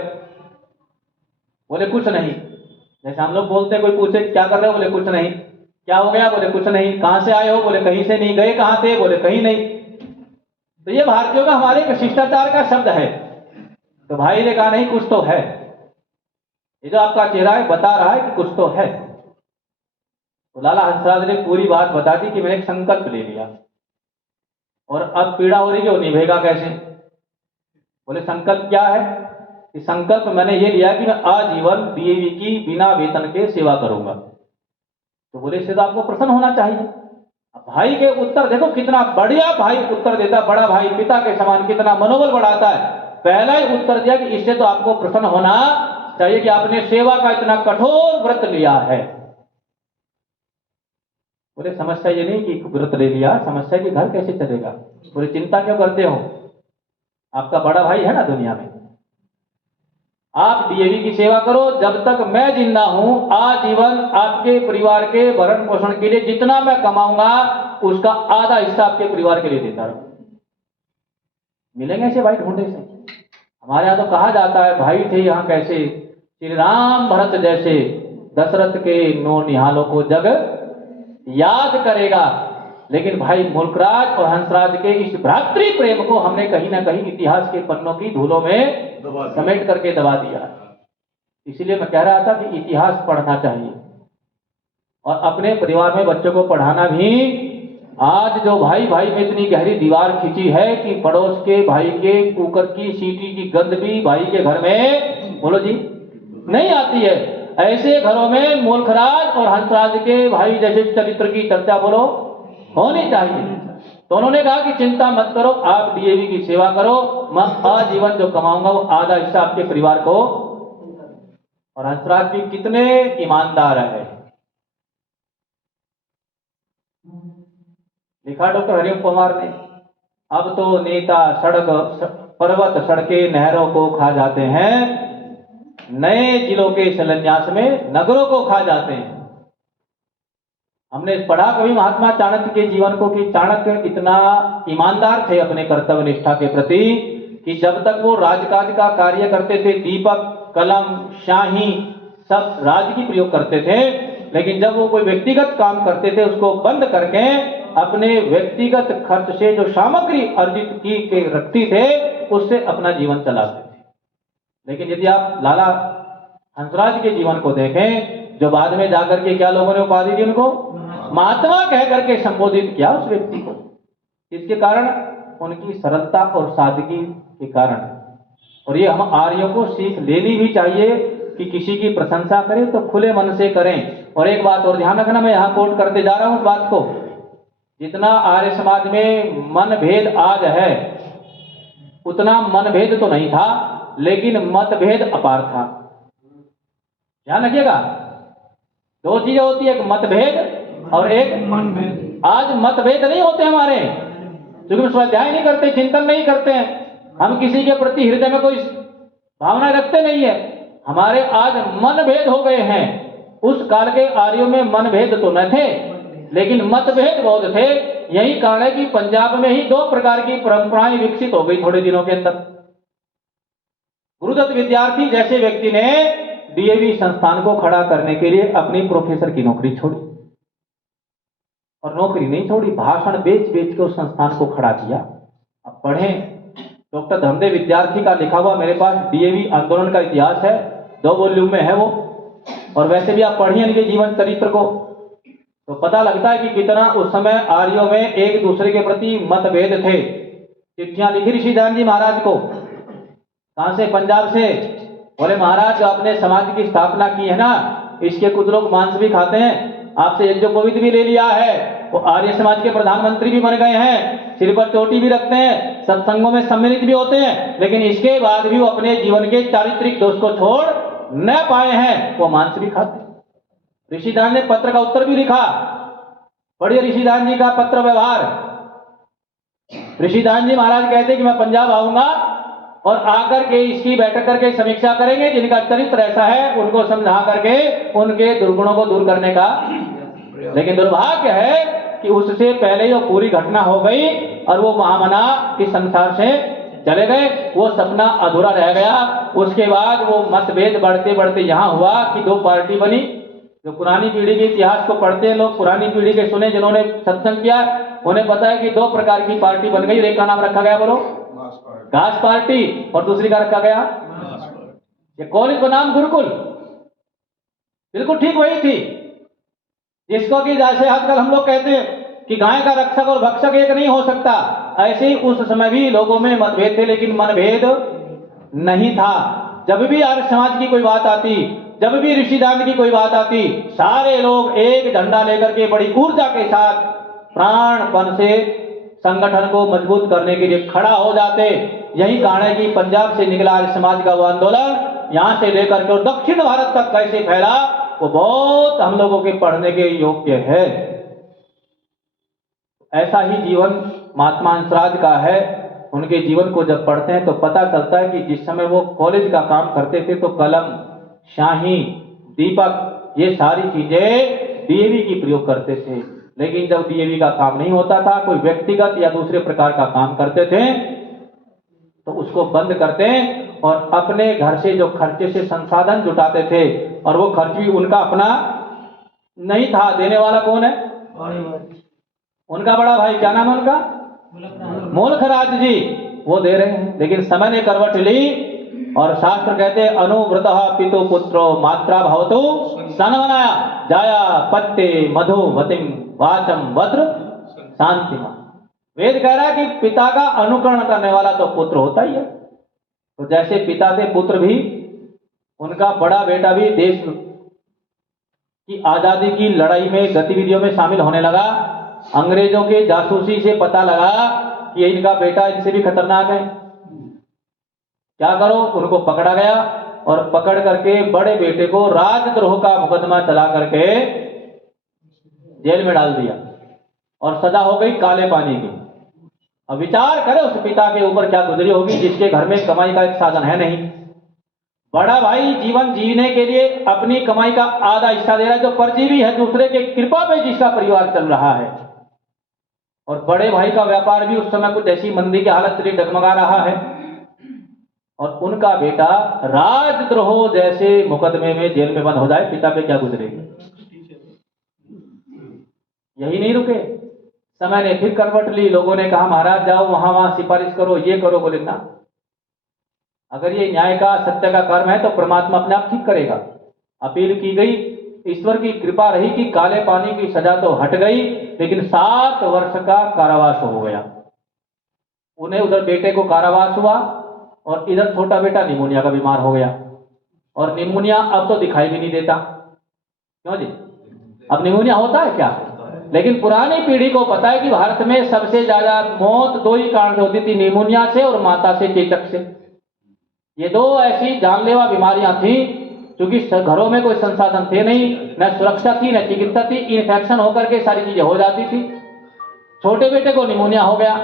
बोले कुछ नहीं। जैसे हम लोग बोलते हैं, कोई पूछे क्या कर रहे हो, बोले कुछ नहीं। क्या हो गया, बोले कुछ नहीं। कहां से आए हो, बोले कहीं से नहीं। गए कहां थे, बोले कहीं नहीं। तो ये भारतीयों का हमारे शिष्टाचार का शब्द है। तो भाई ने कहा नहीं, कुछ तो है, ये जो आपका चेहरा है बता रहा है कि कुछ तो है। तो लाला हंसराज ने पूरी बात बता दी कि मैंने एक संकल्प ले लिया और अब पीड़ा हो रही है, वो निभेगा कैसे। बोले संकल्प क्या है? कि संकल्प मैंने ये लिया कि मैं आजीवन डीएवी की बिना वेतन के सेवा करूंगा। तो बोले इससे तो आपको प्रसन्न होना चाहिए। अब भाई के उत्तर देखो, कितना बढ़िया भाई उत्तर देता, बड़ा भाई पिता के समान, कितना मनोबल बढ़ाता है। पहला ही उत्तर दिया कि इससे तो आपको प्रसन्न होना चाहिए कि आपने सेवा का इतना कठोर व्रत लिया है। बोले समस्या ये नहीं कि व्रत ले लिया, समस्या कि घर कैसे चलेगा। बोले चिंता क्यों करते हो, आपका बड़ा भाई है ना दुनिया में, आप डीएवी की सेवा करो। जब तक मैं जिंदा हूं आजीवन आपके परिवार के भरण पोषण के लिए जितना मैं कमाऊंगा उसका आधा हिस्सा आपके परिवार के लिए देता रहूं। मिलेंगे ऐसे भाई ढूंढे से। हमारे यहाँ तो कहा जाता है, भाई थे यहाँ कैसे, श्री राम भरत जैसे, दशरथ के नो निहालों को जग याद करेगा। लेकिन भाई मुल्कराज और हंसराज के इस भ्रातृ प्रेम को हमने कहीं ना कहीं इतिहास के पन्नों की धूलों में समेट करके दबा दिया। इसलिए मैं कह रहा था कि इतिहास पढ़ना चाहिए और अपने परिवार में बच्चों को पढ़ाना भी। आज जो भाई भाई में इतनी गहरी दीवार खींची है कि पड़ोस के भाई के कुकर की सीटी की गंध भी भाई के घर में, बोलो जी, नहीं आती है। ऐसे घरों में मुल्कराज और हंसराज के भाई जैसे चरित्र की चर्चा बोलो होनी चाहिए। तो उन्होंने कहा कि चिंता मत करो, आप डीएवी की सेवा करो, मैं आजीवन जो कमाऊंगा वो आधा हिस्सा आपके परिवार को। और हंसराज भी कितने ईमानदार है। लिखा डॉक्टर हरिओम कुमार ने, अब तो नेता सड़क पर्वत सड़कें नहरों को खा जाते हैं, नए जिलों के शिलान्यास में नगरों को खा जाते हैं। हमने पढ़ा कभी महात्मा चाणक्य के जीवन को कि चाणक्य इतना ईमानदार थे अपने कर्तव्य निष्ठा के प्रति कि जब तक वो राजकाज का कार्य करते थे, दीपक, कलम, शाही सब राज की प्रयोग करते थे, लेकिन जब वो कोई व्यक्तिगत काम करते थे उसको बंद करके अपने व्यक्तिगत खर्च से जो सामग्री अर्जित की के रखती थे उससे अपना जीवन चलाते थे। लेकिन यदि आप लाला हंसराज के जीवन को देखें, जो बाद में जाकर के क्या लोगों ने उपाधि दी उनको, महात्मा कह करके संबोधित किया उस व्यक्ति को। इसके कारण उनकी सरलता और सादगी के कारण। और ये हम आर्यों को सीख लेनी भी चाहिए कि किसी की प्रशंसा करें तो खुले मन से करें। और एक बात और ध्यान रखना, मैं यहाँ कोट करते जा रहा हूँ उस बात को, जितना आर्य समाज में मनभेद आज है उतना मनभेद तो नहीं था, लेकिन मतभेद अपार था। ध्यान रखिएगा, दो चीजें होती है, एक मतभेद और एक मनभेद। आज मतभेद नहीं होते हमारे, क्योंकि स्वाध्याय नहीं करते, चिंतन नहीं करते हैं, हम किसी के प्रति हृदय में कोई भावना रखते नहीं है। हमारे आज मनभेद हो गए हैं। उस काल के आर्यों में मनभेद तो न थे, लेकिन मतभेद बहुत थे। यही कारण है कि पंजाब में ही दो प्रकार की परंपराएं विकसित हो गई थोड़े दिनों के अंदर। गुरुदत्त विद्यार्थी जैसे व्यक्ति ने डीएवी संस्थान को खड़ा करने के लिए अपनी प्रोफेसर की नौकरी छोड़ी, और नौकरी नहीं छोड़ी, भाषण बेच बेच के उस संस्थान को खड़ा किया। अब पढ़ें, डॉक्टर धर्मदेव विद्यार्थी का लिखा हुआ मेरे पास डीएवी आंदोलन का इतिहास है, 2 वॉल्यूम में है वो। और वैसे भी आप पढ़िए इनके जीवन चरित्र को, तो पता लगता है कि कितना उस समय आर्यों में एक दूसरे के प्रति मतभेद थे। चिट्ठियां लिखी ऋषिदान जी महाराज को, कहां से, पंजाब से। बोले महाराज, जो आपने समाज की स्थापना की है ना, इसके कुछ लोग मांस भी खाते हैं, आपसे यज्ञोपवीत भी ले लिया है, वो आर्य समाज के प्रधानमंत्री भी बन गए हैं, सिर पर चोटी भी रखते हैं, सत्संगों में सम्मिलित भी होते हैं, लेकिन इसके बाद भी वो अपने जीवन के चारित्रिक दोष को छोड़ न पाए हैं, वो मांस भी खाते हैं। ऋषिदान ने पत्र का उत्तर भी लिखा, पढ़िए ऋषिदान जी का पत्र व्यवहार। ऋषिदान जी महाराज कहते कि मैं पंजाब आऊंगा और आकर के इसकी बैठक करके समीक्षा करेंगे, जिनका चरित्र ऐसा है उनको समझा करके उनके दुर्गुणों को दूर करने का। लेकिन दुर्भाग्य है कि उससे पहले जो पूरी घटना हो गई और वो महामना इस संसार से चले गए, वो सपना अधूरा रह गया। उसके बाद वो मतभेद बढ़ते बढ़ते यहाँ हुआ कि 2 पार्टी बनी। जो पुरानी पीढ़ी के इतिहास को पढ़ते हैं लोग, पुरानी पीढ़ी के सुने, जिन्होंने सत्संग किया, उन्हें पता है कि 2 प्रकार की पार्टी बन गई। एक का नाम रखा गया, बोलो, घास पार्टी, और दूसरी का रखा गया, ये कॉलेज का नाम गुरुकुल। बिल्कुल ठीक वही थी जिसको कि जैसे आजकल हम लोग कहते हैं कि गाय का रक्षक और भक्षक एक नहीं हो सकता, ऐसे ही उस समय भी लोगों में मतभेद थे, लेकिन मनभेद नहीं था। जब भी आर्य समाज की कोई बात आती, जब भी ऋषिदान की कोई बात आती, सारे लोग एक झंडा लेकर के बड़ी ऊर्जा के साथ प्राणपण से संगठन को मजबूत करने के लिए खड़ा हो जाते। यही कारण है कि पंजाब से निकला आर्य समाज का वो आंदोलन यहां से लेकर के दक्षिण भारत तक कैसे फैला, वो बहुत हम लोगों के पढ़ने के योग्य है। ऐसा ही जीवन महात्मा हंसराज का है। उनके जीवन को जब पढ़ते हैं तो पता चलता है कि जिस समय वो कॉलेज का काम करते थे तो कलम, शाही, दीपक, ये सारी चीजें डीएवी की प्रयोग करते थे। लेकिन जब डीएवी का काम नहीं होता था, कोई व्यक्तिगत या दूसरे प्रकार का काम करते थे, तो उसको बंद करते और अपने घर से जो खर्चे से संसाधन जुटाते थे, और वो खर्च भी उनका अपना नहीं था, देने वाला कौन है, उनका बड़ा भाई, क्या नाम है उनका, मुल्खराज जी, वो दे रहे हैं। लेकिन समय ने करवट ली और शास्त्र कहते हैं अनुव्रत पितु पुत्रो मात्रा भवतु सन बनाया जाया पत्ते मधुवतिम वाचम वज्र शांतिमा। वेद कह रहा है कि पिता का अनुकरण करने वाला तो पुत्र होता ही है। तो जैसे पिता से पुत्र भी, उनका बड़ा बेटा भी देश की आजादी की लड़ाई में गतिविधियों में शामिल होने लगा। अंग्रेजों के जासूसी से पता लगा कि इनका बेटा इनसे भी खतरनाक है, क्या करो, उनको पकड़ा गया और पकड़ करके बड़े बेटे को राजद्रोह का मुकदमा चला करके जेल में डाल दिया और सजा हो गई काले पानी की। अब विचार करें उस पिता के ऊपर क्या गुजरी होगी जिसके घर में कमाई का एक साधन है नहीं। बड़ा भाई जीवन जीने के लिए अपनी कमाई का आधा हिस्सा दे रहा है, जो परजीवी है, दूसरे के कृपा पे जिसका परिवार चल रहा है। और बड़े भाई का व्यापार भी उस समय कुछ ऐसी मंदी की हालत चली, डगमगा रहा है। और उनका बेटा राजद्रोह जैसे मुकदमे में जेल में बंद हो जाए, पिता पे क्या गुजरेगी। यही नहीं रुके, समय ने फिर करवट ली। लोगों ने कहा महाराज जाओ वहां सिफारिश करो, ये करो। बोले ना, अगर ये न्याय का सत्य का कर्म है तो परमात्मा अपने आप ठीक करेगा। अपील की गई, ईश्वर की कृपा रही कि काले पानी की सजा तो हट गई, लेकिन 7 वर्ष का कारावास हो गया। उन्हें उधर बेटे को कारावास हुआ और इधर छोटा बेटा निमोनिया का बीमार हो गया। और निमोनिया अब तो दिखाई भी नहीं देता, क्यों जी, अब निमोनिया होता है क्या। लेकिन पुरानी पीढ़ी को पता है कि भारत में सबसे ज्यादा मौत 2 ही कारण से होती थी, निमोनिया से और माता से चेचक से। ये 2 ऐसी जानलेवा बीमारियां थी, क्योंकि घरों में कोई संसाधन थे नहीं, न सुरक्षा थी न चिकित्सा थी, इन्फेक्शन होकर के सारी चीजें हो जाती थी। छोटे बेटे को निमोनिया हो गया,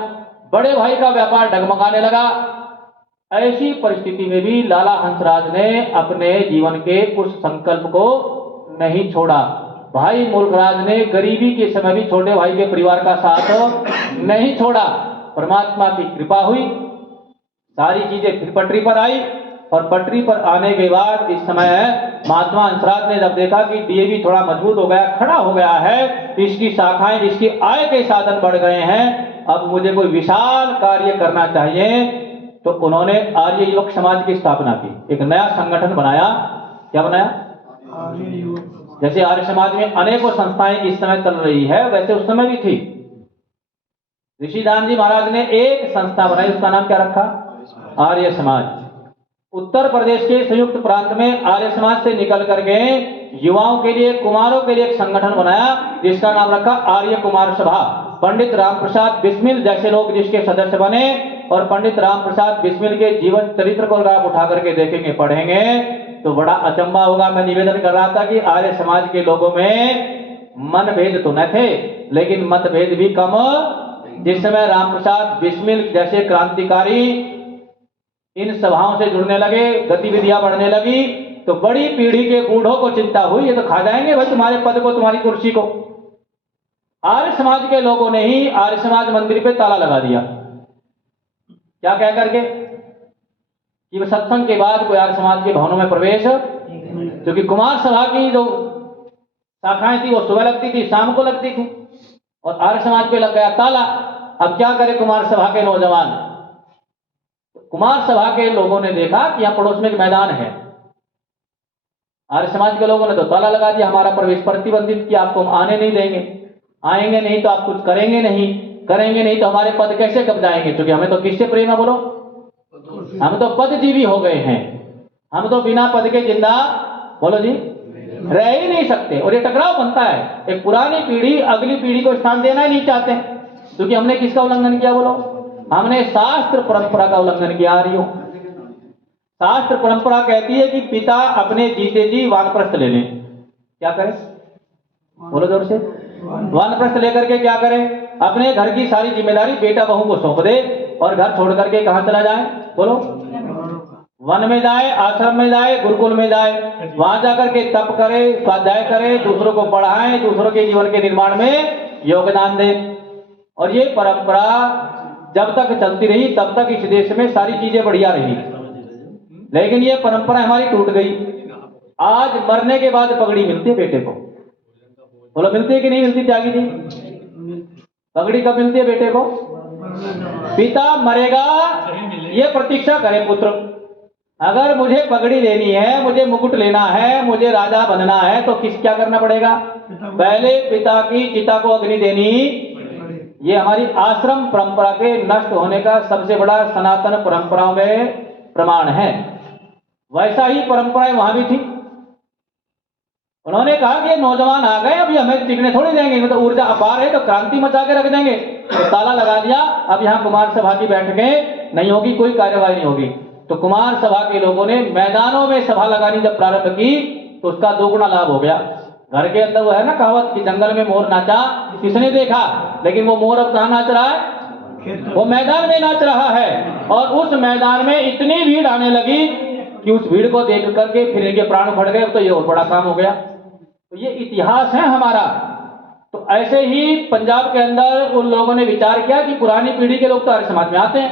बड़े भाई का व्यापार डगमगाने लगा। ऐसी परिस्थिति में भी लाला हंसराज ने अपने जीवन के उस संकल्प को नहीं छोड़ा। भाई मुल्खराज ने गरीबी के समय भी छोटे भाई के परिवार का साथ नहीं छोड़ा। परमात्मा की कृपा हुई, सारी चीजें फिर पटरी पर आई। और पटरी पर आने के बाद इस समय महात्मा हंसराज ने जब देखा कि डीएवी थोड़ा मजबूत हो गया, खड़ा हो गया है, इसकी शाखाएं, इसकी आय के साधन बढ़ गए हैं, अब मुझे कोई विशाल कार्य करना चाहिए। तो उन्होंने आर्य युवक समाज की स्थापना की, एक नया संगठन बनाया। क्या बनाया, जैसे आर्य समाज में अनेकों संस्थाएं इस समय चल रही है, वैसे उस समय भी थी। ऋषिदान जी महाराज ने एक संस्था बनाई, उसका नाम क्या रखा, आर्य समाज। उत्तर प्रदेश के संयुक्त प्रांत में आर्य समाज से निकल करके युवाओं के लिए, कुमारों के लिए एक संगठन बनाया, जिसका नाम रखा आर्य कुमार सभा। पंडित रामप्रसाद बिस्मिल जैसे लोग जिसके सदस्य बने। और पंडित रामप्रसाद बिस्मिल के जीवन चरित्र को अगर आप उठा करके देखेंगे, पढ़ेंगे, तो बड़ा अचंभा होगा। मैं निवेदन कर रहा था कि आर्य समाज के लोगों में मनभेद तो न थे, लेकिन मतभेद भी कम। जिस समय रामप्रसाद बिस्मिल जैसे क्रांतिकारी इन सभाओं से जुड़ने लगे, गतिविधियां बढ़ने लगी, तो बड़ी पीढ़ी के बूढ़ों को चिंता हुई, ये तो खा जाएंगे भाई तुम्हारे पद को, तुम्हारी कुर्सी को। आर्य समाज के लोगों ने ही आर्य समाज मंदिर पे ताला लगा दिया। क्या कह करके कि सत्संग के बाद कोई आर्य समाज के भवनों में प्रवेश, क्योंकि कुमार सभा की जो शाखाएं थी वो सुबह लगती थी, शाम को लगती थी, और आर्य समाज पे लग गया ताला। अब क्या करे कुमार सभा के नौजवान। कुमार सभा के लोगों ने देखा कि यहाँ पड़ोस में एक मैदान है, आर्य समाज के लोगों ने तो ताला लगा दिया, हमारा प्रवेश प्रतिबंधित किया, आपको हम आने नहीं देंगे, आएंगे नहीं तो आप कुछ करेंगे नहीं, करेंगे नहीं तो हमारे पद कैसे कब जाएंगे, क्योंकि हमें तो किससे प्रेम है बोलो, हम तो पदजीवी हो गए हैं, हम तो बिना पद के जिंदा बोलो जी रह ही नहीं सकते। और ये टकराव बनता है, एक पुरानी पीढ़ी अगली पीढ़ी को स्थान देना ही नहीं चाहते, क्योंकि हमने किसका उल्लंघन किया बोलो, हमने शास्त्र परंपरा का उल्लंघन किया। आ रही हो, शास्त्र परंपरा कहती है कि पिता अपने जीते जी वानप्रस्थ ले लें। क्या करें बोलो जोर से, वानप्रस्थ लेकर के क्या करें, अपने घर की सारी जिम्मेदारी बेटा बहू को सौंप दे और घर छोड़ करके कहां चला जाए बोलो, वन में जाए, आश्रम में जाए, गुरुकुल में जाए, वहां जाकर के तप करे, स्वाध्याय करे, दूसरों को पढ़ाएं, दूसरों के जीवन के निर्माण में योगदान दे। और ये परंपरा जब तक चलती रही तब तक इस देश में सारी चीजें बढ़िया रही, लेकिन ये परंपरा हमारी टूट गई। आज मरने के बाद पगड़ी मिलती है बेटे को, बोलो मिलती है कि नहीं मिलती त्यागी जी, पगड़ी कब मिलती है बेटे को? पिता मरेगा ये प्रतीक्षा करे पुत्र। अगर मुझे पगड़ी लेनी है, मुझे मुकुट लेना है, मुझे राजा बनना है, तो क्या करना पड़ेगा? पहले पिता की चिता को अग्नि देनी। ये हमारी आश्रम परंपरा के नष्ट होने का सबसे बड़ा सनातन परंपराओं में प्रमाण है। वैसा ही परंपराएं वहां भी थी। उन्होंने कहा कि ये नौजवान आ गए, अभी हमें टिकने थोड़ी देंगे, मतलब ऊर्जा अपार है तो क्रांति मचा के रख देंगे। तो ताला लगा दिया, अब यहाँ कुमार सभा की बैठकें नहीं होगी, कोई कार्यवाही नहीं होगी। तो कुमार सभा के लोगों ने मैदानों में सभा लगानी जब प्रारंभ की तो उसका दोगुना लाभ हो गया। घर के अंदर वो है ना कहावत कि जंगल में मोर नाचा, किसने देखा? लेकिन वो मोर अब कहाँ नाच रहा है? वो मैदान में नाच रहा है। और उस मैदान में इतनी भीड़ आने लगी कि उस भीड़ को देख करके फिर इनके प्राण फट गए। तो ये और बड़ा काम हो गया। तो ये इतिहास है हमारा। तो ऐसे ही पंजाब के अंदर उन लोगों ने विचार किया कि पुरानी पीढ़ी के लोग तो आर्य समाज में आते हैं,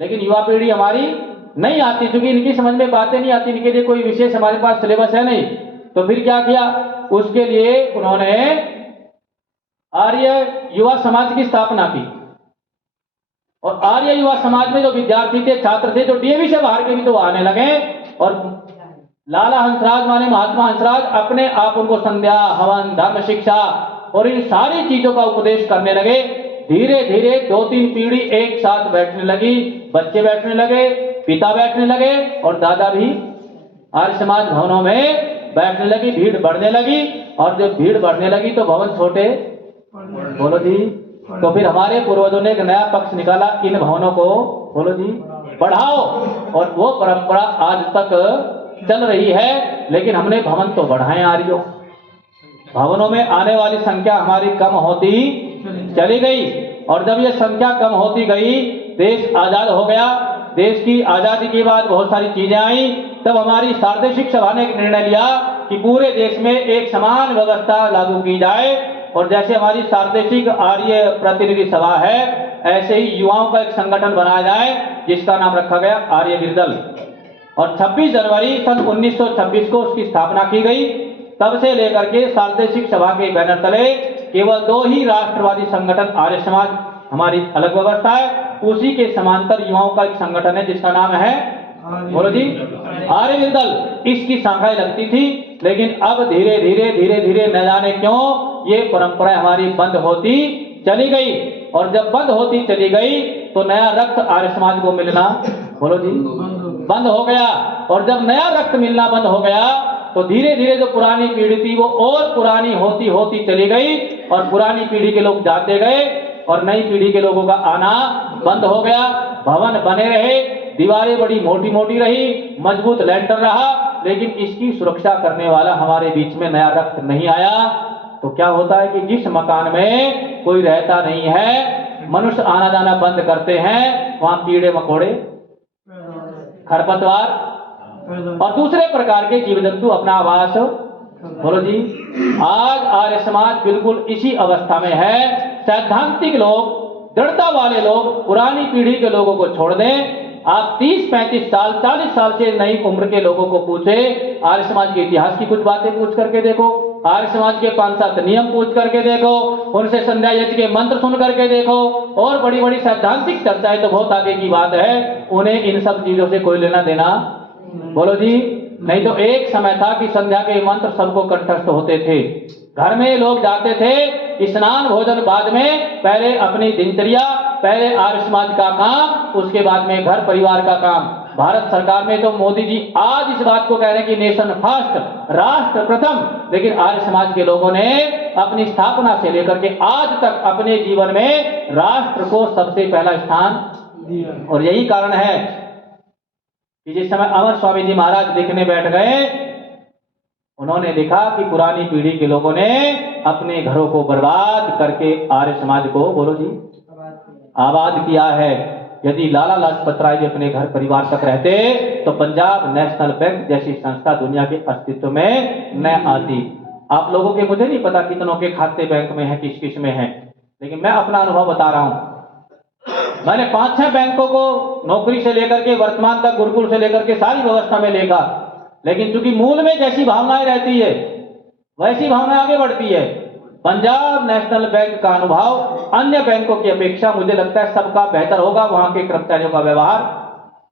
लेकिन युवा पीढ़ी हमारी नहीं आती, क्योंकि इनकी समझ में बातें नहीं आती, इनके लिए कोई विशेष हमारे पास सिलेबस है नहीं। तो फिर क्या किया? उसके लिए उन्होंने आर्य युवा समाज की स्थापना की। और आर्य युवा समाज में जो विद्यार्थी थे, छात्र थे, जो डीएवी से बाहर के भी तो आने लगे। और लाला हंसराज माने महात्मा हंसराज अपने आप उनको संध्या, हवन, धर्म शिक्षा और इन सारी चीजों का उपदेश करने लगे। धीरे धीरे 2-3 पीढ़ी एक साथ बैठने लगी, बच्चे बैठने लगे, पिता बैठने लगे और दादा भी आर्य समाज भवनों में बैठने लगी। भीड़ बढ़ने लगी और जब भीड़ बढ़ने लगी तो भवन छोटे, बोलो जी। तो फिर हमारे पूर्वजों ने एक नया पक्ष निकाला, इन भवनों को बोलो जी बढ़ाओ। और वो परंपरा आज तक चल रही है। लेकिन हमने भवन तो बढ़ाए आर्यों, भवनों में आने वाली संख्या हमारी कम होती चली गई। और जब ये संख्या कम होती गई, देश आजाद हो गया। देश की आजादी के बाद बहुत सारी चीजें आई। तब हमारी सार्वदेशिक सभा ने एक निर्णय लिया कि पूरे देश में एक समान व्यवस्था लागू की जाए। और जैसे हमारी सार्वदेशिक आर्य प्रतिनिधि सभा है, ऐसे ही युवाओं का एक संगठन बनाया जाए जिसका नाम रखा गया आर्यवीर दल। और 26 जनवरी सन 1926 को उसकी स्थापना की गई। तब से लेकर के सार्वदेशिक सभा के बैनर तले केवल 2 ही राष्ट्रवादी संगठन, आर्य समाज हमारी अलग व्यवस्था है, उसी के समांतर युवाओं का एक संगठन है जिसका नाम है बोलो जी आर्यवीर दल। इसकी शाखाएं लगती थी। लेकिन अब धीरे धीरे न जाने क्यों ये परंपरा हमारी बंद होती चली गई। और जब बंद होती चली गई तो नया रक्त आर्य समाज को मिलना बोलो जी बंद हो गया। और जब नया रक्त मिलना बंद हो गया तो धीरे धीरे जो पुरानी पीढ़ी थी वो और पुरानी होती चली गई। और पुरानी पीढ़ी के लोग जाते गए और नई पीढ़ी के लोगों का आना बंद हो गया। भवन बने रहे, दीवारें बड़ी मोटी मोटी रही, मजबूत लेंटर रहा, लेकिन इसकी सुरक्षा करने वाला हमारे बीच में नया रक्त नहीं आया। तो क्या होता है कि जिस मकान में कोई रहता नहीं है, मनुष्य आना जाना बंद करते हैं, वहां कीड़े मकोड़े, खरपतवार और दूसरे प्रकार के जीव जंतु अपना आवास बोलो जी। आज आर्य समाज बिल्कुल इसी अवस्था में है। सैद्धांतिक लोग, दृढ़ता वाले लोग पुरानी पीढ़ी के लोगों को छोड़ दें। आप 30-35 साल 40 साल से नई उम्र के लोगों को पूछे, आर्य समाज के इतिहास की कुछ बातें पूछ करके देखो, आर्य समाज के 5-7 नियम पूछ करके देखो, उनसे संध्या यज्ञ के मंत्र सुन करके देखो, और बड़ी बड़ी सैद्धांतिक चर्चाएं तो बहुत आगे की बात है। उन्हें इन सब चीजों से कोई लेना देना बोलो जी नहीं। तो एक समय था कि संध्या के मंत्र सबको कंठस्थ होते थे। घर में लोग जाते थे, स्नान भोजन बाद में, पहले अपनी दिनचर्या, पहले आर्य समाज का काम, उसके बाद में घर परिवार का काम। भारत सरकार में तो मोदी जी आज इस बात को कह रहे हैं कि नेशन फर्स्ट, राष्ट्र प्रथम, लेकिन आर्य समाज के लोगों ने अपनी स्थापना से लेकर के आज तक अपने जीवन में राष्ट्र को सबसे पहला स्थान दिया। और यही कारण है कि जिस समय अमर स्वामी जी महाराज लिखने बैठ गए, उन्होंने लिखा कि पुरानी पीढ़ी के लोगों ने अपने घरों को बर्बाद करके आर्य समाज को बोलो जी आबाद किया है। यदि लाला लाजपत राय जी अपने घर परिवार तक रहते तो पंजाब नेशनल बैंक जैसी संस्था दुनिया के अस्तित्व में न आती। आप लोगों के मुझे नहीं पता कितनों के खाते बैंक में है, किस किस में है, लेकिन मैं अपना अनुभव बता रहा हूं। मैंने 5-6 बैंकों को नौकरी से लेकर के वर्तमान तक, गुरुकुल से लेकर के सारी व्यवस्था में देखा, लेकिन चूंकि मूल में जैसी भावनाएं रहती है वैसी भावना आगे बढ़ती है। पंजाब नेशनल बैंक का अनुभव अन्य बैंकों की अपेक्षा मुझे लगता है सबका बेहतर होगा। वहां के कर्मचारियों का व्यवहार,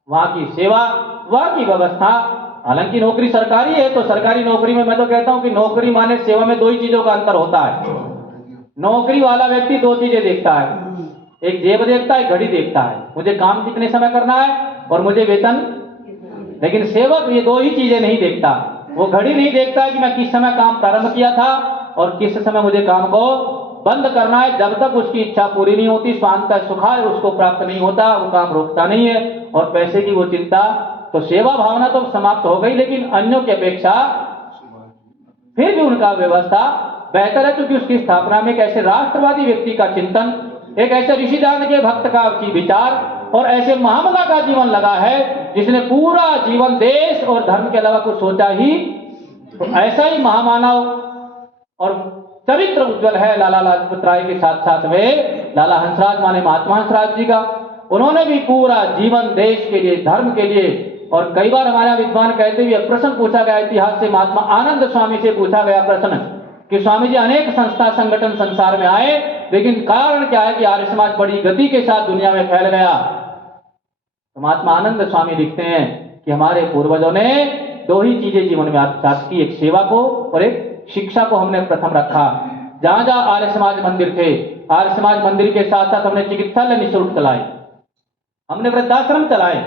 वहां की सेवा, वहां की व्यवस्था। हालांकि नौकरी सरकारी है, तो सरकारी नौकरी में मैं तो कहता हूं कि नौकरी माने सेवा में दो ही चीजों का अंतर होता है। नौकरी वाला व्यक्ति दो चीजें देखता है, एक जेब देखता है, घड़ी देखता है, मुझे काम कितने समय करना है और मुझे वेतन। लेकिन सेवक ये दो ही चीजें नहीं देखता। वो घड़ी नहीं देखता है कि मैं किस समय काम प्रारंभ किया था और किस समय मुझे काम को बंद करना है। जब तक उसकी इच्छा पूरी नहीं होती, स्वांत सुखा उसको प्राप्त नहीं होता, वो काम रोकता नहीं है। और पैसे की वो चिंता, तो सेवा भावना तो समाप्त हो गई। लेकिन अन्यों की अपेक्षा फिर भी उनका व्यवस्था बेहतर है, क्योंकि उसकी स्थापना में एक ऐसे राष्ट्रवादी व्यक्ति का चिंतन, एक ऐसे ऋषिदान के भक्त का विचार और ऐसे महामना का जीवन लगा है जिसने पूरा जीवन देश और धर्म के अलावा कुछ सोचा ही। तो ऐसा ही महामानव और चरित्र उज्जवल है लाला लाजपत राय के साथ साथ में लाला हंसराज माने महात्मा हंसराज जी का। उन्होंने भी पूरा जीवन देश के लिए, धर्म के लिए। और कई बार हमारे विद्वान कहते हुए प्रश्न पूछा गया इतिहास से, महात्मा आनंद स्वामी से पूछा गया प्रश्न कि स्वामी जी अनेक संस्था संगठन संसार में आए, लेकिन कारण क्या है कि आर्य समाज बड़ी गति के साथ दुनिया में फैल गया। तो महात्मा आनंद स्वामी लिखते हैं कि हमारे पूर्वजों ने दो ही चीजें जीवन में आत्मसात की, एक सेवा को और एक शिक्षा को हमने प्रथम रखा। जहां जहां आर्य समाज मंदिर थे, आर्य समाज मंदिर के साथ साथ हमने चिकित्सालय निःशुल्क चलाए, हमने वृद्धाश्रम चलाए,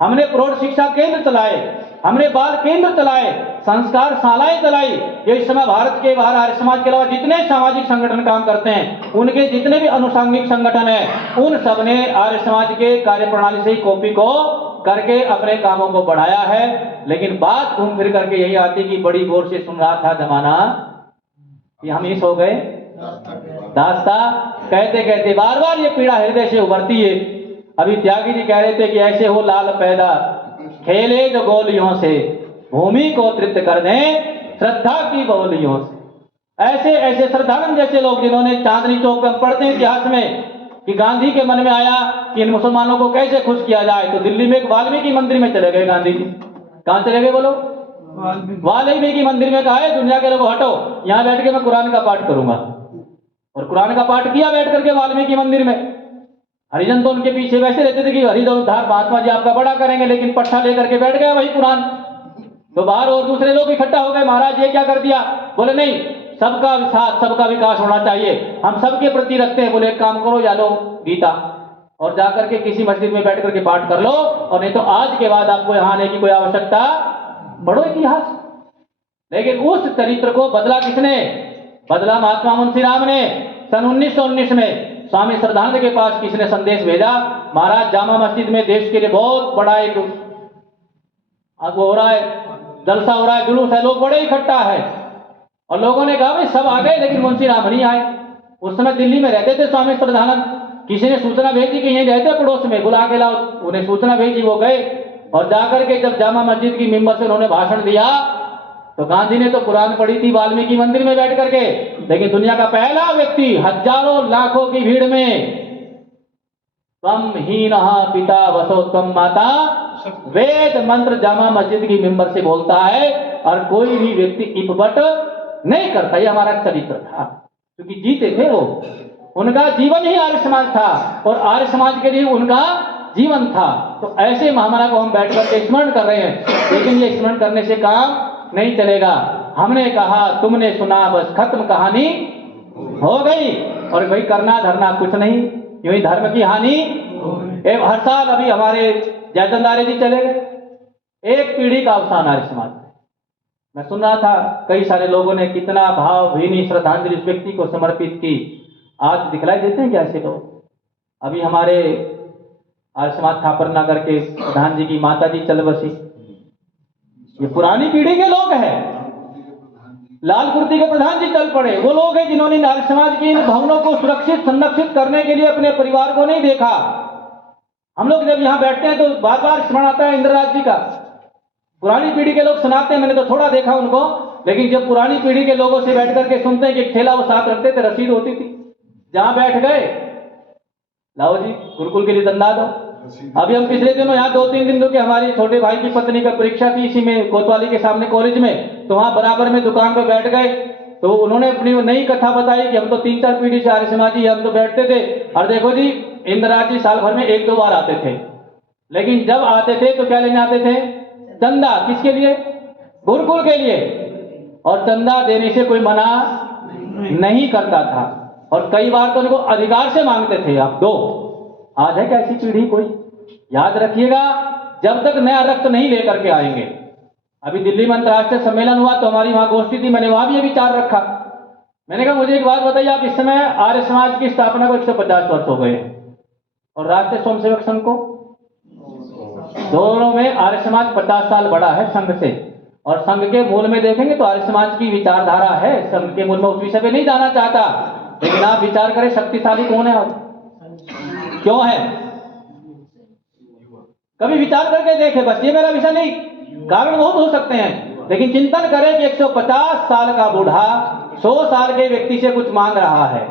हमने प्रौढ़ शिक्षा केंद्र चलाए, हमने बाल केंद्र चलाए, संस्कार शालाएं चलाई। ये इस समय भारत के बाहर आर्य समाज के अलावा जितने सामाजिक संगठन काम करते हैं, उनके जितने भी अनुषंगिक संगठन हैं, उन सब ने आर्य समाज के कार्यप्रणाली से ही कॉपी को करके अपने कामों को बढ़ाया है। लेकिन बात घूम फिर करके यही आती कि बड़ी गौर से सुन रहा था जमाना कि हम ही सो गए दास्ता कहते कहते बार बार ये पीड़ा हृदय से उभरती है। अभी त्यागी जी कह रहे थे कि ऐसे हो लाल पैदा खेले जो गोलियों से, भूमि को तृप्त कर दें श्रद्धा की बोलियों से। ऐसे ऐसे श्रद्धानंद जैसे लोग जिन्होंने चांदनी चौक पर पढ़ते हैं इतिहास में कि गांधी के मन में आया कि इन मुसलमानों को कैसे खुश किया जाए, तो दिल्ली में एक वाल्मीकि मंदिर में चले गए गांधी जी। कहां चले गए बोलो? वाल्मीकि मंदिर में कहा है दुनिया के लोग हटो, यहां बैठ के मैं कुरान का पाठ करूंगा। और कुरान का पाठ किया बैठ करके वाल्मीकि मंदिर में। हरिजन तो उनके पीछे वैसे रहते थे कि हरिजन उद्धार महात्मा जी आपका बड़ा करेंगे, लेकिन पट्टा लेकर के बैठ गया वही कुरान। तो बाहर और दूसरे लोग इकट्ठा हो गए, महाराज ये क्या कर दिया? बोले नहीं, सबका साथ सबका विकास होना चाहिए, हम सबके प्रति रखते हैं। बोले एक काम करो, या लो गीता और जाकर के किसी मस्जिद में बैठ करके पाठ कर लो, और नहीं तो आज के बाद आपको यहाँ आने की कोई आवश्यकता, पढ़ो इतिहास। लेकिन उस चरित्र को बदला किसने? बदला महात्मा मुंशीराम ने। सन 1919 में स्वामी श्रद्धानंद के पास किसने संदेश भेजा? महाराज जामा मस्जिद में देश के लिए बहुत बड़ा एक हो रहा है, जलसा हो रहा है, जुलूस है, लोग बड़े इकट्ठा है। और लोगों ने कहा भाई सब आ गए, लेकिन मुंशीराम नहीं आए। उस समय दिल्ली में रहते थे स्वामी श्रद्धानंद। किसी ने सूचना भेजी कि यहीं रहते पड़ोस में, बुला के लाओ। उन्हें सूचना भेजी, वो गए और जाकर के जब जामा मस्जिद की मिंबर से उन्होंने भाषण दिया तो गांधी ने तो कुरान पढ़ी थी वाल्मीकि मंदिर में बैठ करके, लेकिन दुनिया का पहला व्यक्ति हजारों लाखों की भीड़ में त्वम हीनः पिता वसो त्वम माता वेद मंत्र जामा मस्जिद की मिंबर से बोलता है। और कोई भी व्यक्ति इपबट नहीं करता। ये हमारा चरित्र था, क्योंकि जीते थे वो, उनका जीवन ही आर्य समाज था और आर्य समाज के लिए उनका जीवन था। तो ऐसे महामना को हम बैठ करके स्मरण कर रहे हैं, लेकिन ये स्मरण करने से काम नहीं चलेगा। हमने कहा, तुमने सुना, बस खत्म, कहानी हो गई। और भाई करना धरना कुछ नहीं, यूं ही धर्म की हानि। हर साल अभी हमारे जयचंद आर्य जी चले गए, एक पीढ़ी का अवसान आर्य समाज। मैं सुन रहा था कई सारे लोगों ने कितना भावभीनी श्रद्धांजलि इस व्यक्ति को समर्पित की। आज दिखलाई देते हैं क्या ऐसे लोग? अभी हमारे आर्य समाज थापर नगर के प्रधान जी की माता जी चल बसी, ये पुरानी पीढ़ी के लोग हैं। लाल कुर्ती के प्रधान जी चल पड़े, वो लोग हैं जिन्होंने आर्य समाज की इन भवनों को सुरक्षित संरक्षित करने के लिए अपने परिवार को नहीं देखा। हम लोग जब यहाँ बैठते हैं तो बार बार स्मरण आता है इंद्रराज जी का। पुरानी पीढ़ी के लोग सुनाते हैं, मैंने तो थोड़ा देखा उनको, लेकिन जब पुरानी पीढ़ी के लोगों से बैठ करके सुनते हैं कि एक थैला वो साथ रखते थे, रसीद होती थी, जहां बैठ गए लाओ जी गुरुकुल के लिए चंदा दो। अभी हम पिछले दिनों यहाँ 2-3 दिन के हमारी छोटे भाई की पत्नी का परीक्षा थी इसी में कोतवाली के सामने कॉलेज में, तो वहां बराबर में दुकान पर बैठ गए तो उन्होंने अपनी नई कथा बताई कि हम तो 3-4 पीढ़ी से आर्य समाजी, हम तो बैठते थे और देखो जी इंदिरा जी साल भर में 1-2 बार आते थे, लेकिन जब आते थे तो क्या लेने आते थे? चंदा। किसके लिए? गुरुकुल के लिए। और चंदा देने से कोई मना नहीं करता था, और कई बार तो उनको अधिकार से मांगते थे, आप दो। आज है क्या ऐसी पीढ़ी कोई? याद रखिएगा, जब तक नया रक्त नहीं लेकर के आएंगे। अभी दिल्ली में अंतर्राष्ट्रीय सम्मेलन हुआ तो हमारी वहां गोष्ठी थी, मैंने वहां भी ये विचार रखा। मैंने कहा मुझे एक बात बताइए, आप इस समय आर्य समाज की स्थापना को 150 वर्ष हो गए हैं और राष्ट्रीय स्वयंसेवक संघ को, दोनों में आर्य समाज 50 साल बड़ा है संघ से। और संघ के मूल में देखेंगे तो आर्य समाज की विचारधारा है, संघ के मूल में उस विषय पे नहीं जाना चाहता, लेकिन आप विचार करें शक्तिशाली कौन है अब, क्यों है? कभी विचार करके देखे, बस ये मेरा विषय नहीं, कारण बहुत हो सकते हैं, लेकिन चिंतन करें कि 150 साल का बूढ़ा 100 साल के व्यक्ति से कुछ मांग रहा है।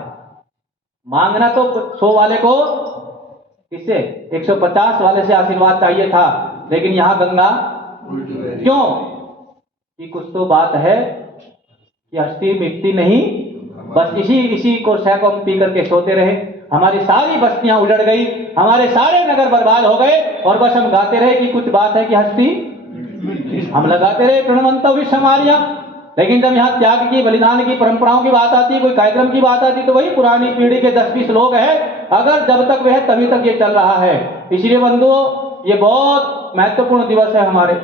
मांगना तो 100 वाले को, किससे? 150 वाले से आशीर्वाद चाहिए था, लेकिन यहां गंगा क्यों? कि कुछ तो बात है कि हस्ती मिटती नहीं, बस इसी को सैकों पी करके सोते रहे, हमारी सारी बस्तियां उजड़ गई, हमारे सारे नगर बर्बाद हो गए, और बस हम गाते रहे कि कुछ बात है कि हस्ती, हम लगाते रहे कृणवंतो विषमार्या। लेकिन जब यहाँ त्याग की, बलिदान की, परंपराओं की बात आती, कोई कार्यक्रम की बात आती, तो वही पुरानी पीढ़ी के 10-20 लोग हैं, अगर जब तक वह तभी तक ये चल रहा है। इसलिए बंधुओं, ये बहुत महत्वपूर्ण दिवस है हमारे।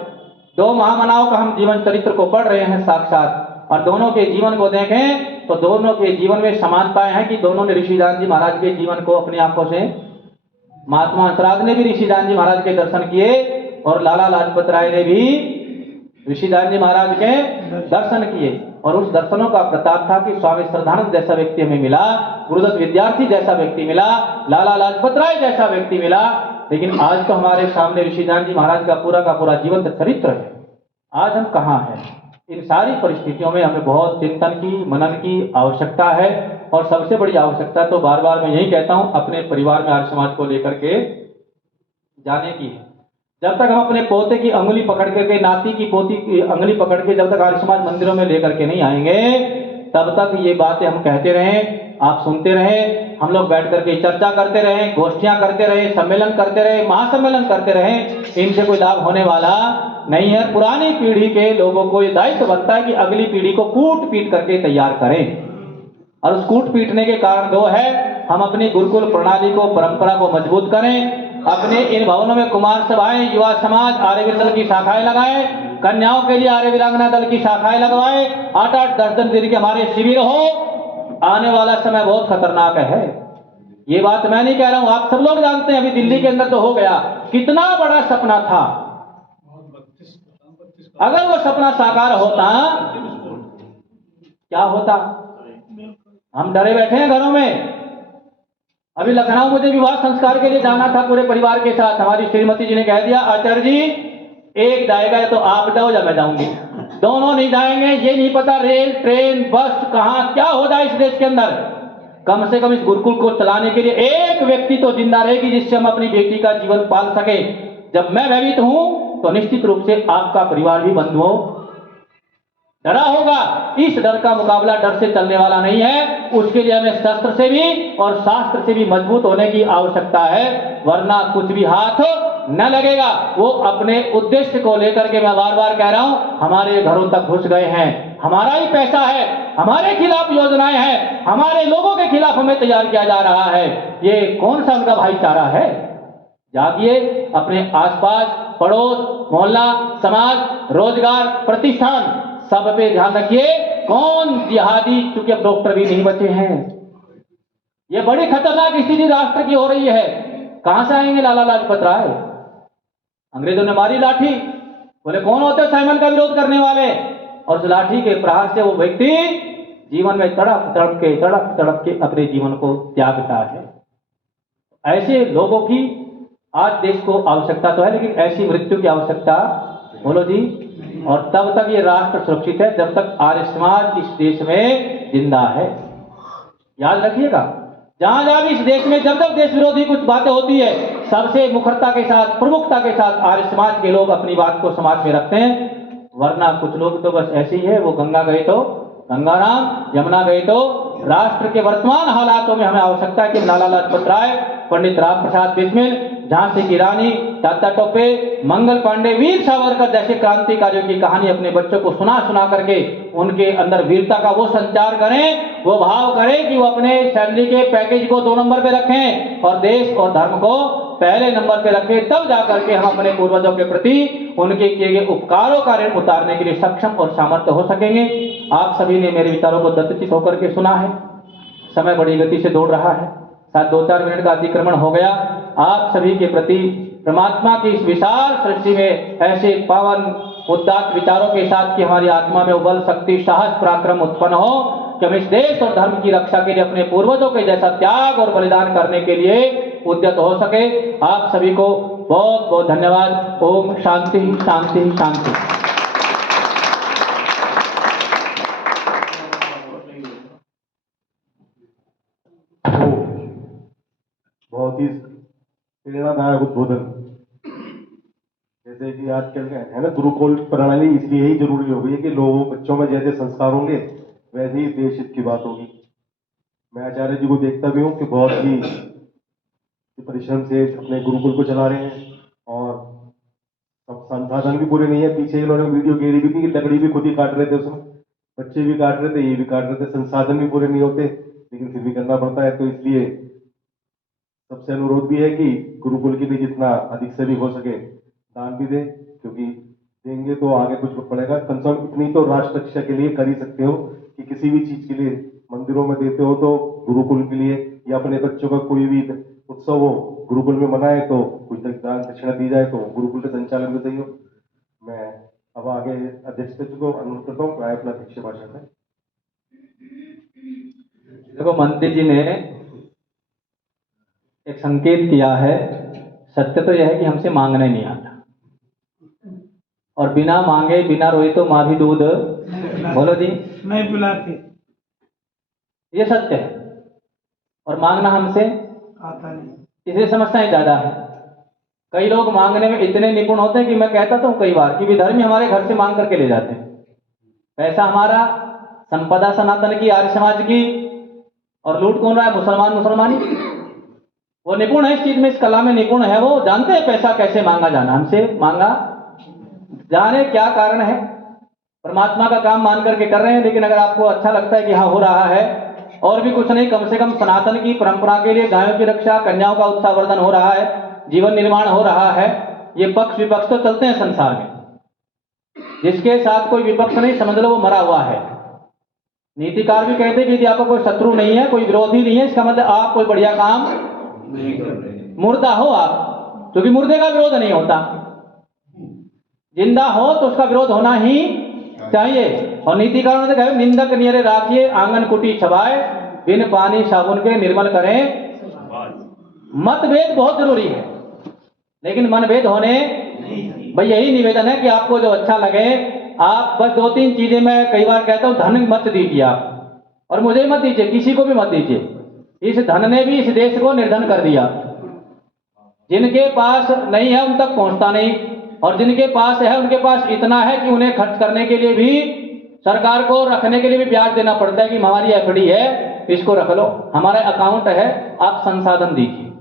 2 महामनाओं का हम जीवन चरित्र को पढ़ रहे हैं साक्षात, और दोनों के जीवन को देखें तो दोनों के जीवन में समानताएं हैं कि दोनों ने ऋषिदान जी महाराज के जीवन को अपनी आंखों से, महात्मा हंसराज ने भी ऋषिदान जी महाराज के दर्शन किए, और लाला लाजपत राय ने भी ऋषिदान जी महाराज के दर्शन किए, और उस दर्शनों का प्रताप था कि स्वामी श्रद्धानंद जैसा व्यक्ति हमें मिला, गुरुदत्त विद्यार्थी जैसा व्यक्ति मिला, लाला लाजपत राय जैसा व्यक्ति मिला। लेकिन आज तो हमारे सामने ऋषिदान जी महाराज का पूरा जीवंत चरित्र है। आज हम कहाँ हैं? इन सारी परिस्थितियों में हमें बहुत चिंतन की, मनन की आवश्यकता है, और सबसे बड़ी आवश्यकता तो बार बार मैं यही कहता हूं, अपने परिवार में आर्य समाज को लेकर के जाने की है। जब तक हम अपने पोते की अंगुली पकड़ करके, नाती की पोती की अंगुली पकड़ के जब तक आर्य समाज मंदिरों में लेकर के नहीं आएंगे, तब तक ये बातें हम कहते रहें, आप सुनते रहें, हम लोग बैठ करके चर्चा करते रहें, गोष्ठियां करते रहें, सम्मेलन करते रहें, महासम्मेलन करते रहें, इनसे कोई लाभ होने वाला नहीं है। पुरानी पीढ़ी के लोगों को ये दायित्व बनता है कि अगली पीढ़ी को कूट पीट करके तैयार करें, और उस कूट पीटने के कारण 2 है, हम अपनी गुरुकुल प्रणाली को, परंपरा को मजबूत करें, अपने इन भवनों में कुमार सभाएं, युवा समाज, आर्यवीर दल की शाखाएं लगाएं, कन्याओं के लिए आर्य वीरांगना दल की शाखाएं लगवाएं, 8-8, 10-10 दिन के हमारे शिविर हो। आने वाला समय बहुत खतरनाक है, ये बात मैं नहीं कह रहा हूं, आप सब लोग जानते हैं। अभी दिल्ली के अंदर तो हो गया, कितना बड़ा सपना था, अगर वो सपना साकार होता क्या होता? हम डरे बैठे हैं घरों में। अभी लखनऊ मुझे विवाह संस्कार के लिए जाना था पूरे परिवार के साथ, हमारी श्रीमती जी ने कह दिया आचार्य जी एक जाएगा तो आप जाओ या मैं जाऊंगी, दोनों नहीं जाएंगे। ये नहीं पता रेल, ट्रेन, बस कहां क्या हो जाए इस देश के अंदर, कम से कम इस गुरुकुल को चलाने के लिए एक व्यक्ति तो जिंदा रहेगी जिससे हम अपनी बेटी का जीवन पाल सके। जब मैं भयभीत हूं तो निश्चित रूप से आपका परिवार भी बंधुओं डरा होगा। इस डर का मुकाबला डर से चलने वाला नहीं है, उसके लिए हमें शस्त्र से भी और शास्त्र से भी मजबूत होने की आवश्यकता है, वरना कुछ भी हाथ न लगेगा। वो अपने उद्देश्य को लेकर के, मैं बार बार कह रहा हूं, हमारे घरों तक घुस गए हैं, हमारा ही पैसा है, हमारे खिलाफ योजनाएं हैं, हमारे लोगों के खिलाफ हमें तैयार किया जा रहा है। ये कौन सा उनका भाईचारा है? जागिए, अपने आसपास, पड़ोस, मोहल्ला, समाज, रोजगार, प्रतिष्ठान सब पे ध्यान रखिए। कौन जिहादी, चूंकि अब डॉक्टर भी नहीं बचे हैं, ये बड़ी खतरनाक स्थिति राष्ट्र की हो रही है। कहां से आएंगे लाला लाजपत राय? अंग्रेजों ने मारी लाठी, बोले कौन होते साइमन का विरोध करने वाले, और उस लाठी के प्रहार से वो व्यक्ति जीवन में तड़प तड़प के अपने जीवन को त्यागता है। ऐसे लोगों की आज देश को आवश्यकता तो है, लेकिन ऐसी मृत्यु की आवश्यकता, बोलो जी। और तब तक ये राष्ट्र सुरक्षित है जब तक आर्य समाज इस देश में जिंदा है। याद रखिएगा, जहां जहां भी इस देश में जब जब देश विरोधी कुछ बातें होती है, सबसे मुखरता के साथ, प्रमुखता के साथ आर्य समाज के लोग अपनी बात को समाज में रखते हैं। वरना कुछ लोग तो बस ऐसे ही है, वो गंगा गए तो गंगाराम यमुना गए तो राष्ट्र के वर्तमान हालातों में हमें आवश्यकता है कि लाला लाजपत राय, पंडित राम प्रसाद बिस्मिल, झांसी की रानी, तात्या टोपे, मंगल पांडे, वीर सावरकर जैसे क्रांतिकारियों की कहानी अपने बच्चों को सुना सुना करके उनके अंदर वीरता का वो संचार करें, वो भाव करें कि वो अपने सैलरी के पैकेज को 2 नंबर पे रखें और देश और धर्म को पहले नंबर पे रखें। तब जाकर के हम अपने पूर्वजों के प्रति उनके किए गए उपकारों का ऋण उतारने के लिए सक्षम और सामर्थ्य हो सकेंगे। आप सभी ने मेरे विचारों को दत्तचित होकर के सुना है। समय बड़ी गति से दौड़ रहा है, शायद 2-4 मिनट का अतिक्रमण हो गया। आप सभी के प्रति परमात्मा की इस विशाल सृष्टि में ऐसे पावन उदात्त विचारों के साथ कि हमारी आत्मा में बल, शक्ति, साहस, पराक्रम उत्पन्न हो कि हम इस देश और धर्म की रक्षा के लिए अपने पूर्वजों के जैसा त्याग और बलिदान करने के लिए उद्यत हो सके। आप सभी को बहुत बहुत धन्यवाद। ओम शांति शांति शांति। बहुत ही प्रेरणादायक उद्बोधन। जैसे कि आजकल है ना, गुरुकुल प्रणाली इसलिए ही जरूरी हो गई है कि लोगों बच्चों में जैसे संस्कार होंगे वैसे ही देश हित की बात होगी। मैं आचार्य जी को देखता भी हूँ कि बहुत ही परिश्रम से अपने गुरुकुल को चला रहे हैं और सब संसाधन भी पूरे नहीं है। पीछे इन्होंने वीडियो घेरी भी थी कि लकड़ी भी खुद ही काट रहे थे, उसमें बच्चे भी काट रहे थे, ये भी काट रहे थे, संसाधन भी पूरे नहीं होते, लेकिन फिर भी करना पड़ता है। तो इसलिए सबसे अनुरोध भी है कि गुरुकुल के लिए जितना अधिक से अधिक हो सके दान भी दें, क्योंकि देंगे तो आगे कुछ पड़ेगा। कम से कम इतनी तो राष्ट्र रक्षा के लिए कर ही सकते हो कि किसी भी चीज के लिए मंदिरों में देते हो तो गुरुकुल के लिए, या अपने बच्चों का कोई भी उत्सव हो गुरुकुल में मनाए तो कुछ दान दक्षिणा दी जाए तो गुरुकुल के संचालन में सही हो। मैं अब आगे अध्यक्ष जी को अनुरोध करता हूँ कि अपना अध्यक्ष भाषण है। देखो, मंत्री जी ने एक संकेत किया है। सत्य तो यह है कि हमसे मांगने नहीं आता, और बिना मांगे बिना रोए तो माँ भी दूध बोलो जी नहीं पिलाती, ये सत्य है। और मांगना हमसे आता नहीं। इसलिए समस्याएं ज्यादा है। कई लोग मांगने में इतने निपुण होते हैं कि मैं कहता हूँ कई बार कि विधर्मी हमारे घर से मांग करके ले जाते हैं। पैसा हमारा, संपदा सनातन की, आर्य समाज की, और लूट कौन रहा है? मुसलमानी। वो निपुण है इस चीज में, इस कला में निपुण है, वो जानते हैं पैसा कैसे मांगा जाना। हमसे मांगा जाने क्या कारण है, परमात्मा का काम मान करके कर रहे हैं। लेकिन अगर आपको अच्छा लगता है कि हाँ हो रहा है, और भी कुछ नहीं, कम से कम सनातन की परंपरा के लिए गायों की रक्षा, कन्याओं का उत्साहवर्धन हो रहा है, जीवन निर्माण हो रहा है, ये पक्ष विपक्ष तो चलते हैं संसार में। जिसके साथ कोई विपक्ष नहीं, समझ लो वो मरा हुआ है। नीतिकार भी कहते हैं कि यदि आपका कोई शत्रु नहीं है, कोई विरोधी नहीं है, इसका मतलब आप कोई बढ़िया काम नहीं कर रहे, मुर्दा हो आप। क्योंकि मुर्दे का विरोध नहीं होता, जिंदा हो तो उसका विरोध होना ही चाहिए। और नीतिकारों ने कहा, निंदक नियरे राखिए, आंगन कुटी छबाए, बिन पानी साबुन के निर्मल करें। मतभेद बहुत जरूरी है, लेकिन मनभेद होने भाई यही निवेदन है कि आपको जो अच्छा लगे, आप बस 2-3 चीजें मैं कई बार कहता हूं, धन मत दीजिए आप, और मुझे मत दीजिए, किसी को भी मत दीजिए। इस धन ने भी इस देश को निर्धन कर दिया। जिनके पास नहीं है उन तक पहुंचता नहीं, और जिनके पास है उनके पास इतना है कि उन्हें खर्च करने के लिए भी, सरकार को रखने के लिए भी ब्याज देना पड़ता है कि हमारी एफडी है, इसको रख लो, हमारा अकाउंट है, आप संसाधन दीजिए।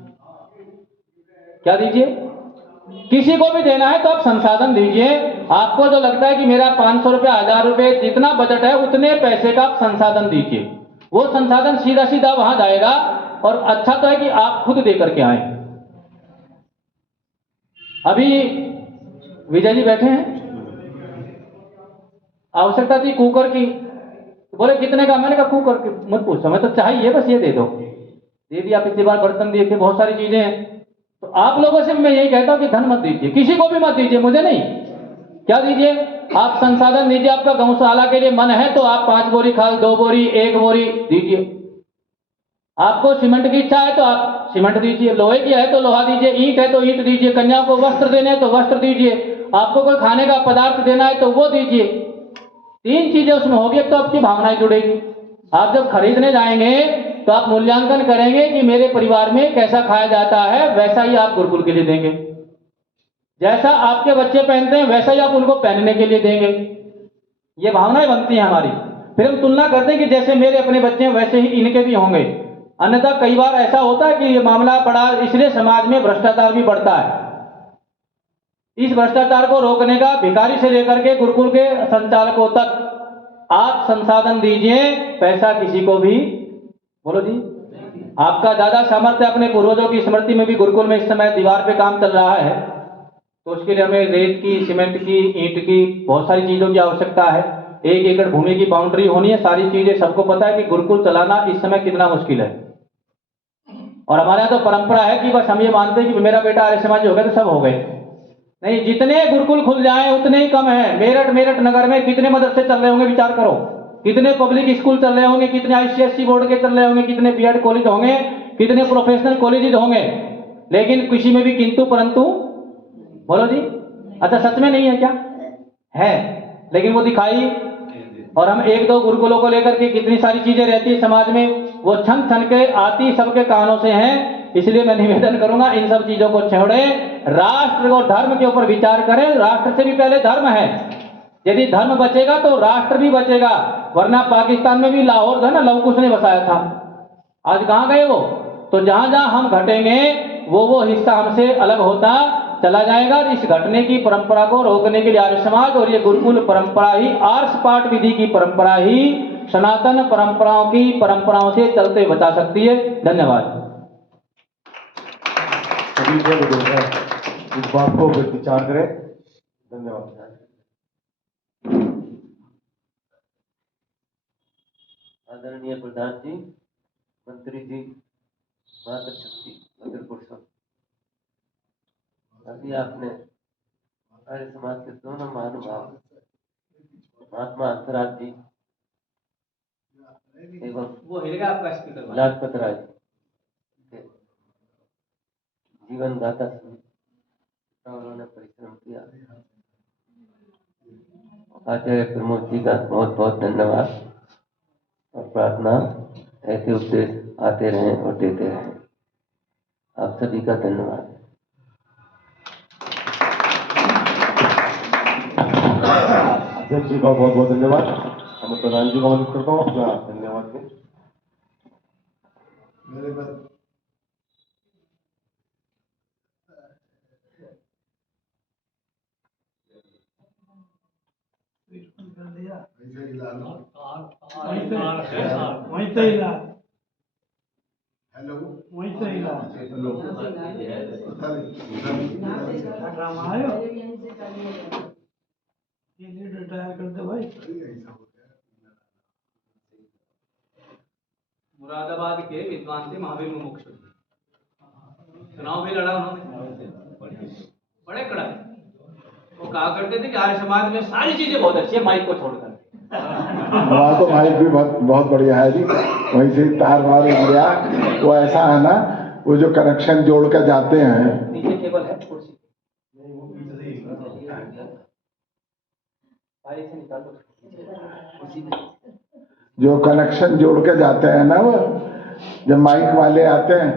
क्या दीजिए? किसी को भी देना है तो आप संसाधन दीजिए। आपको जो लगता है कि मेरा 500 रुपये, 1000 रुपये, जितना बजट है उतने पैसे का आप संसाधन दीजिए। वो संसाधन सीधा सीधा वहां जाएगा। और अच्छा तो है कि आप खुद दे करके आए। अभी विजय जी बैठे हैं, आवश्यकता थी कुकर की, तो बोले कितने का? मैंने कहा कुकर की मत पूछो, मैं तो चाहिए बस ये दे दो। दे दिया। पिछली बार बर्तन दिए थे, बहुत सारी चीजें हैं। तो आप लोगों से मैं यही कहता हूं कि धन मत दीजिए, किसी को भी मत दीजिए, मुझे नहीं। क्या दीजिए? आप संसाधन दीजिए। आपका गौशाला के लिए मन है तो आप 5 बोरी खाल, 2 बोरी, 1 बोरी दीजिए। आपको सीमेंट की इच्छा है तो आप सीमेंट दीजिए, लोहे की है तो लोहा दीजिए, ईंट है तो ईंट दीजिए, कन्या को वस्त्र देने हैं तो वस्त्र दीजिए, आपको कोई खाने का पदार्थ देना है तो वो दीजिए। 3 चीजें उसमें होगी, तो आपकी भावनाएं जुड़ेगी। आप जब खरीदने जाएंगे तो आप मूल्यांकन करेंगे कि मेरे परिवार में कैसा खाया जाता है, वैसा ही आप गुरुकुल के लिए देंगे। जैसा आपके बच्चे पहनते हैं वैसा ही आप उनको पहनने के लिए देंगे। ये भावनाएं बनती हैं हमारी। फिर हम तुलना करते हैं कि जैसे मेरे अपने बच्चे हैं वैसे ही इनके भी होंगे। अन्यथा कई बार ऐसा होता है कि ये मामला बड़ा, इसलिए समाज में भ्रष्टाचार भी बढ़ता है। इस भ्रष्टाचार को रोकने का भिखारी से लेकर के गुरुकुल के संचालकों तक आप संसाधन दीजिए, पैसा किसी को भी, बोलो जी, आपका ज्यादा सामर्थ्य, अपने पूर्वजों की स्मृति में भी गुरुकुल में इस समय दीवार पे काम चल रहा है, तो उसके लिए हमें रेत की, सीमेंट की, ईंट की, बहुत सारी चीजों की आवश्यकता है। 1 एकड़ भूमि की बाउंड्री होनी है, सारी चीजें सबको पता है कि गुरुकुल चलाना इस समय कितना मुश्किल है। और हमारे यहाँ तो परंपरा है कि बस हम ये मानते हैं कि मेरा बेटा आर्य समाज हो गया तो सब हो गए। नहीं, जितने गुरुकुल खुल जाएं उतने ही कम है। मेरठ नगर में कितने मदरसे चल रहे होंगे, विचार करो। कितने पब्लिक स्कूल चल रहे होंगे, कितने ICSE बोर्ड के चल रहे होंगे, कितने B.Ed कॉलेज होंगे, कितने प्रोफेशनल कॉलेज होंगे, लेकिन किसी में भी किंतु परंतु, बोलो जी। अच्छा, सच में नहीं है क्या? है, लेकिन वो दिखाई। और हम 1-2 गुरुकुलों को लेकर के कितनी सारी चीजें रहती है समाज में, वो छन छन के आती सबके कानों से हैं। इसलिए मैं निवेदन करूंगा, इन सब चीजों को छोड़ें, राष्ट्र और धर्म के ऊपर विचार करें। राष्ट्र से भी पहले धर्म है। यदि धर्म बचेगा तो राष्ट्र भी बचेगा। वरना पाकिस्तान में भी लाहौर जो है ना, लव कुश ने बसाया था, आज कहां गए वो? तो जहां जहां हम घटेंगे वो हिस्सा हमसे अलग होता चला जाएगा। इस घटने की परंपरा को रोकने के लिए आर्य समाज और ये गुरुकुल परंपरा ही, आर्ष पाठ विधि की परंपरा ही सनातन परंपराओं से चलते बचा सकती है। धन्यवाद। सभी को इस बात को विचार करें। धन्यवाद। आदरणीय प्रधान जी, मंत्री जी, मातृशक्ति मदर पुरुषों, अभी आपने आर्य समाज के दोनों महानुभाव महात्मा अंतराज जी एवं वो हिलेगा आपका स्पीकर, लाजपत राय के जीवन गाथा सुनी और उन्होंने परिश्रम किया। आचार्य प्रमोद जी का बहुत बहुत धन्यवाद और प्रार्थना ऐसे उपदेश आते रहें और देते रहें। आप सभी का धन्यवाद। अध्यक्ष जी का बहुत बहुत धन्यवाद। मैं प्रधान जी को अनुरोध करता हूँ अपना धन्यवाद दें। वहीं से हिला, वहीं से हिला। ड्रामा आयो, ये रिटायर कर दे भाई। मुरादाबाद के विद्वान थे महावीर मुमुक्षु, चुनाव भी लड़ा उन्होंने, बड़े कड़क। वो कहा करते थे कि आर्य समाज में सारी चीजें बहुत अच्छी है, माइक को छोड़कर। वहाँ तो माइक भी बहुत बढ़िया है जी। वहीं से तार वार गया। वो ऐसा है ना, वो जो कनेक्शन जोड़ कर जाते हैं, नीचे केबल है कुर्सी, बाइक से निकाल दो। जो कनेक्शन जोड़ के जाते हैं ना, वो जब माइक वाले आते हैं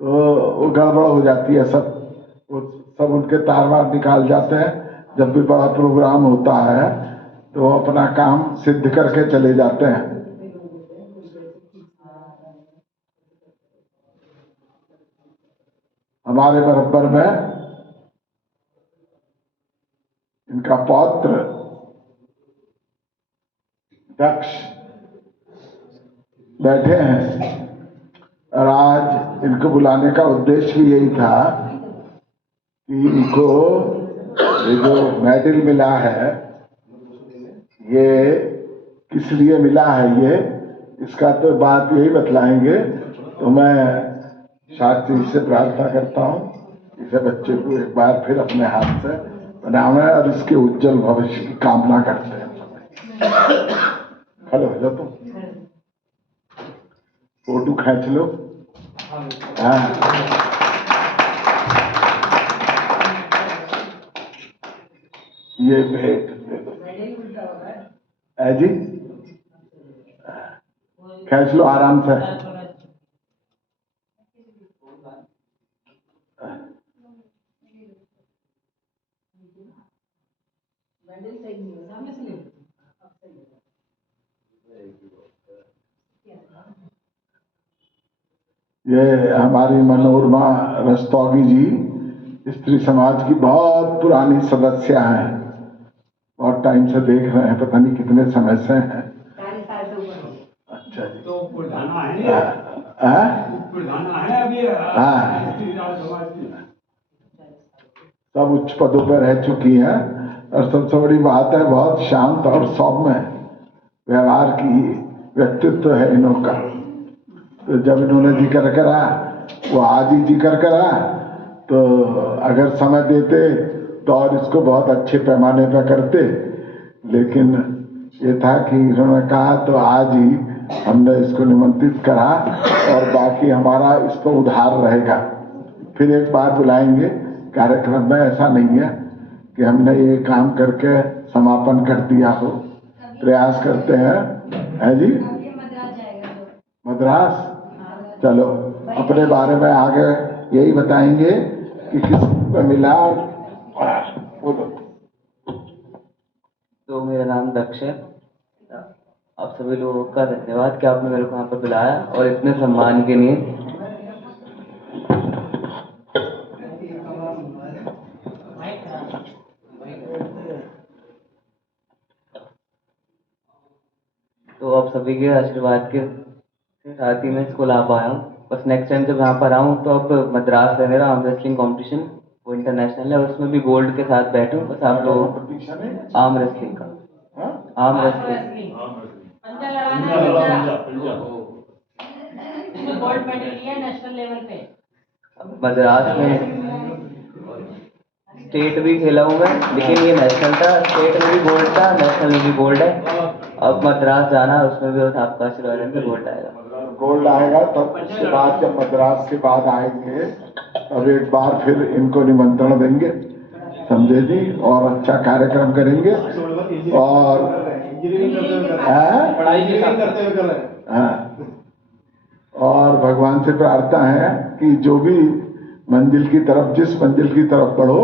तो वो गड़बड़ हो जाती है। वो सब उनके तार वार निकाल जाते हैं। जब भी बड़ा प्रोग्राम होता है तो वो अपना काम सिद्ध करके चले जाते हैं। हमारे बराबर में इनका पौत्र दक्ष बैठे हैं और आज इनको बुलाने का उद्देश्य भी यही था कि इनको ये जो मेडल मिला है, ये किस लिए मिला है, ये इसका तो बात यही बतलाएंगे। तो मैं शास्त्री से प्रार्थना करता हूँ इसे बच्चे को एक बार फिर अपने हाथ से बनावे और इसके उज्जवल भविष्य की कामना करते हैं। खड़े हो जाओ, तुम फोटो खींच लो। हाँ, ये भेंट दे दो है जी, खींच लो आराम से। ये हमारी मनोरमा रस्तोगी जी स्त्री समाज की बहुत पुरानी सदस्य हैं, बहुत टाइम से देख रहे हैं, पता नहीं कितने समय से हैं। अच्छा जी। तो प्रधाना है ये? प्रधाना है अभी सब उच्च पदों पर रह चुकी हैं और सबसे बड़ी बात है बहुत शांत और सौम्य व्यवहार की व्यक्तित्व है इनका। तो जब इन्होंने जिक्र करा, वो आज ही जिक्र करा, तो अगर समय देते तो और इसको बहुत अच्छे पैमाने पर करते, लेकिन ये था कि इन्होंने कहा तो आज ही हमने इसको निमंत्रित करा और बाकी हमारा इस पर उधार रहेगा। फिर एक बार बुलाएंगे कार्यक्रम में, ऐसा नहीं है कि हमने ये काम करके समापन कर दिया हो, प्रयास करते हैं। है जी, मद्रास चलो अपने बारे में आगे यही बताएंगे कि किस को मिला। बोलो। तो मेरा नाम दक्ष है। आप सभी लोगों का धन्यवाद कि आपने मेरे को यहाँ पर बुलाया और इतने सम्मान के लिए। तो आप सभी के आशीर्वाद के साथ ही मैं स्कूल आ पाया हूँ। बस नेक्स्ट टाइम जब यहाँ पर आऊँ तो अब मद्रास है मेरा आर्म रेसलिंग कॉम्पिटिशन, वो इंटरनेशनल है और उसमें भी गोल्ड के साथ बैठूँ। बस आप लोग आर्म रेसलिंग का, आर्म रेसलिंग गोल्ड मेडल लिया नेशनल लेवल पे। मद्रास में स्टेट भी खेला हूँ मैं, लेकिन ये नेशनल था, स्टेट में भी गोल्ड था, नेशनल में भी गोल्ड है। अब मद्रास जाना, उसमें भी आपका आशीर्वाद है, गोल्ड आएगा। गोल्ड आएगा तब उसके बाद जब मद्रास के बाद आएंगे तब एक बार फिर इनको निमंत्रण देंगे, समझे जी, और अच्छा कार्यक्रम करेंगे। और और भगवान से प्रार्थना है कि जो भी मंजिल की तरफ, जिस मंजिल की तरफ बढ़ो,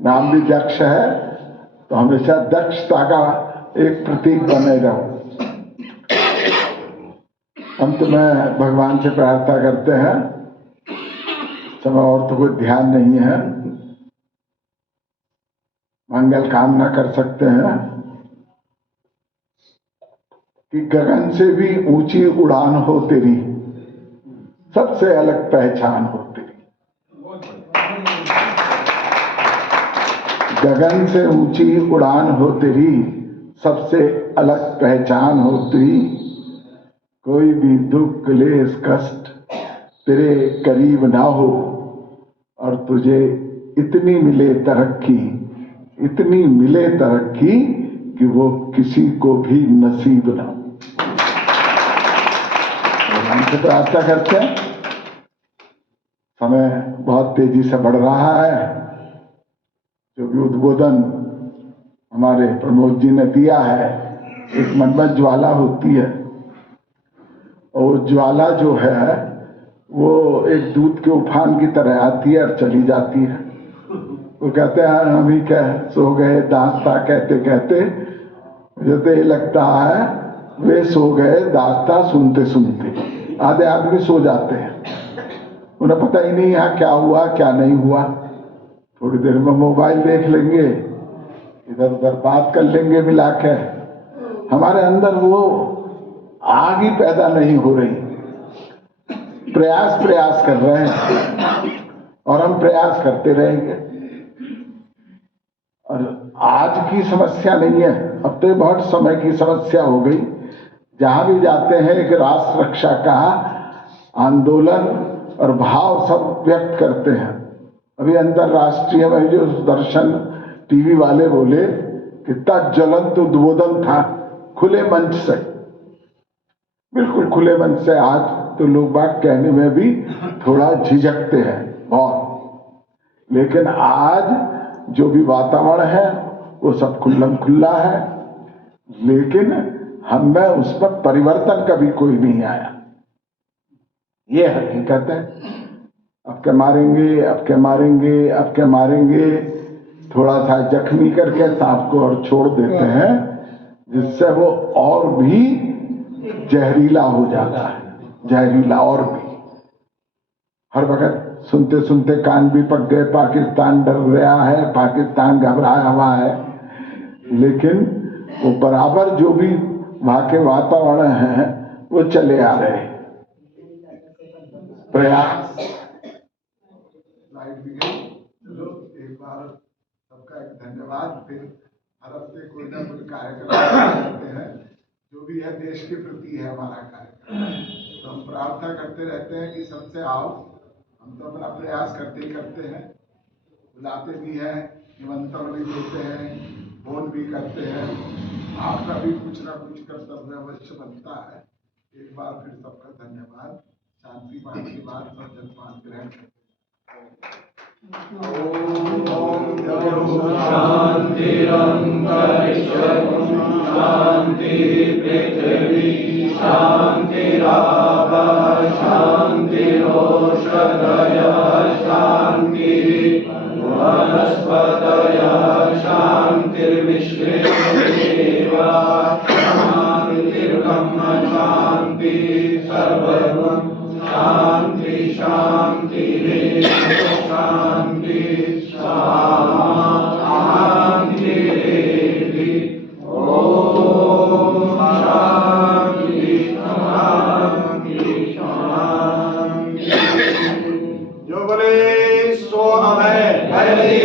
नाम भी दक्ष है तो हमेशा दक्षता का एक प्रतीक बने रहो। अंत में भगवान से प्रार्थना करते हैं, समय और तो कोई ध्यान नहीं है, मंगल कामना कर सकते हैं कि गगन से भी ऊंची उड़ान हो तेरी, सबसे अलग पहचान हो तेरी। गगन से ऊंची उड़ान हो तेरी, सबसे अलग पहचान हो तेरी। कोई भी दुख क्लेश कष्ट तेरे करीब ना हो और तुझे इतनी मिले तरक्की, इतनी मिले तरक्की कि वो किसी को भी नसीब ना हो। भगवान से प्रार्थना करते हैं। समय बहुत तेजी से बढ़ रहा है। जो भी उद्बोधन हमारे प्रमोद जी ने दिया है, एक मन में ज्वाला होती है और ज्वाला जो है वो एक दूध के उफान की तरह आती है और चली जाती है। वो कहते हैं हम ही क्या सो गए दास्ता कहते कहते, मुझे तो ये लगता है वे सो गए दास्ता सुनते सुनते। आधे आदमी सो जाते हैं, उन्हें पता ही नहीं यहाँ क्या हुआ क्या नहीं हुआ। थोड़ी देर में मोबाइल देख लेंगे, इधर उधर बात कर लेंगे मिला के। हमारे अंदर वो आग ही पैदा नहीं हो रही। प्रयास कर रहे हैं और हम प्रयास करते रहेंगे। और आज की समस्या नहीं है, अब तो बहुत समय की समस्या हो गई। जहां भी जाते हैं एक राष्ट्र रक्षा का आंदोलन और भाव सब व्यक्त करते हैं। अभी अंतरराष्ट्रीय में जो दर्शन टीवी वाले बोले कितना ज्वलंत उद्बोधन था, खुले मंच से, बिल्कुल खुले मंच से। आज तो लोग बात कहने में भी थोड़ा झिझकते हैं बहुत, लेकिन आज जो भी वातावरण है वो सब खुल्लम खुल्ला है, लेकिन हम में उसमें परिवर्तन कभी कोई नहीं आया। ये हकीकत है। अब के मारेंगे, अब के मारेंगे, अब के मारेंगे, थोड़ा सा जख्मी करके सांप को और छोड़ देते हैं, जिससे वो और भी जहरीला हो जाता है, जहरीला। और भी हर वक्त सुनते सुनते कान भी पक गए, पाकिस्तान डर गया है, पाकिस्तान घबराया हुआ है, लेकिन वो बराबर जो भी वहां के वातावरण है वो चले आ रहे हैं। प्रयास लाइट भी गई। चलो एक बार सबका एक धन्यवाद। फिर हर हफ्ते कोई ना कोई कार्यक्रम करते हैं, जो भी है देश के प्रति है हमारा कार्यक्रम। तो हम प्रार्थना करते रहते हैं कि सबसे आओ। हम तो अपना प्रयास करते ही करते हैं, बुलाते भी हैं, निमंत्रण भी देते हैं, फोन भी करते हैं। आपका भी कुछ ना कुछ कर्तव्य अवश्य बनता है। एक बार फिर सबका धन्यवाद। शांति पाठ के बाद सब जलपान ग्रहण करते हैं। शांति पृथ्वी शांतिराप शांतिरोषधयः शांति वनस्पतयः शांतिर्विश्वे देवाः शांतिर्ब्रह्म शांति सर्वं शांति शांति शांति शांति। ओम शांति शांति शांति। जो बोले सो अभय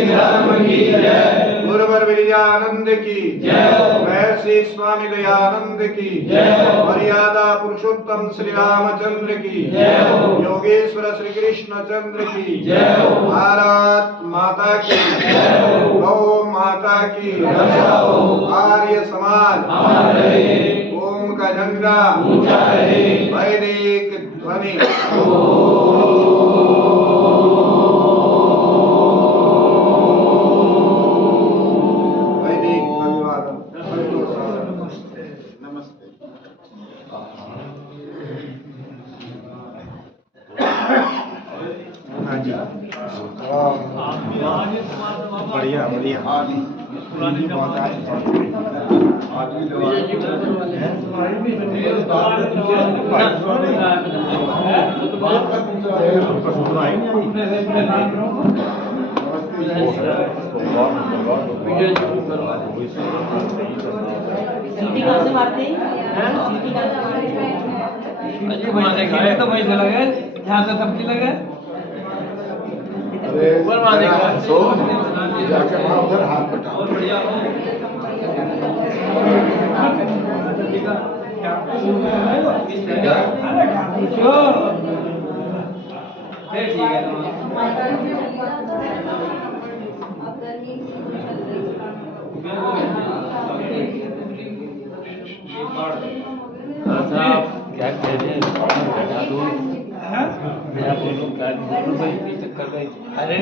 धर्म की जय, गुरुवर विजयानंद की जय, महर्षि स्वामी दयानंद की जय, मर्यादा पुरुषोत्तम श्री रामचंद्र की जय, योगेश्वर श्री कृष्ण चंद्र की जय, भारत माता की जय, गौ माता की बचाओ, आर्य समाज अमर रहे, ओम का झंडा ऊंचा रहे, वैदिक ध्वनि। नमस्ते। हाँ जी, बढ़िया बढ़िया। सीटी कहाँ से मारते हैं? सीटी कहाँ से मारते हैं? तो वही लगे यहाँ से सब्जी लगे ऊपर सो जाके वहाँ उधर हाथ बटाओ। क्या कह रहे हैं घटा दो मेरा बोलो चक्कर में अरे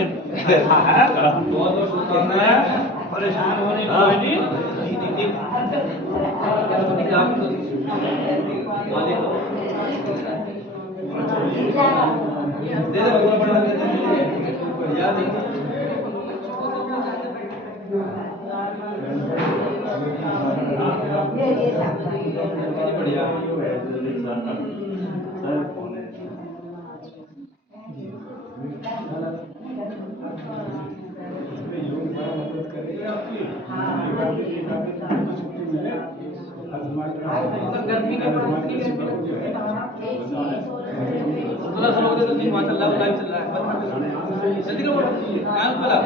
परेशान होने बढ़िया गर्मी के थोड़ा सा लोग तो वहाँ चल रहा है, लाइव चल रहा है, जल्दी करो काम बोला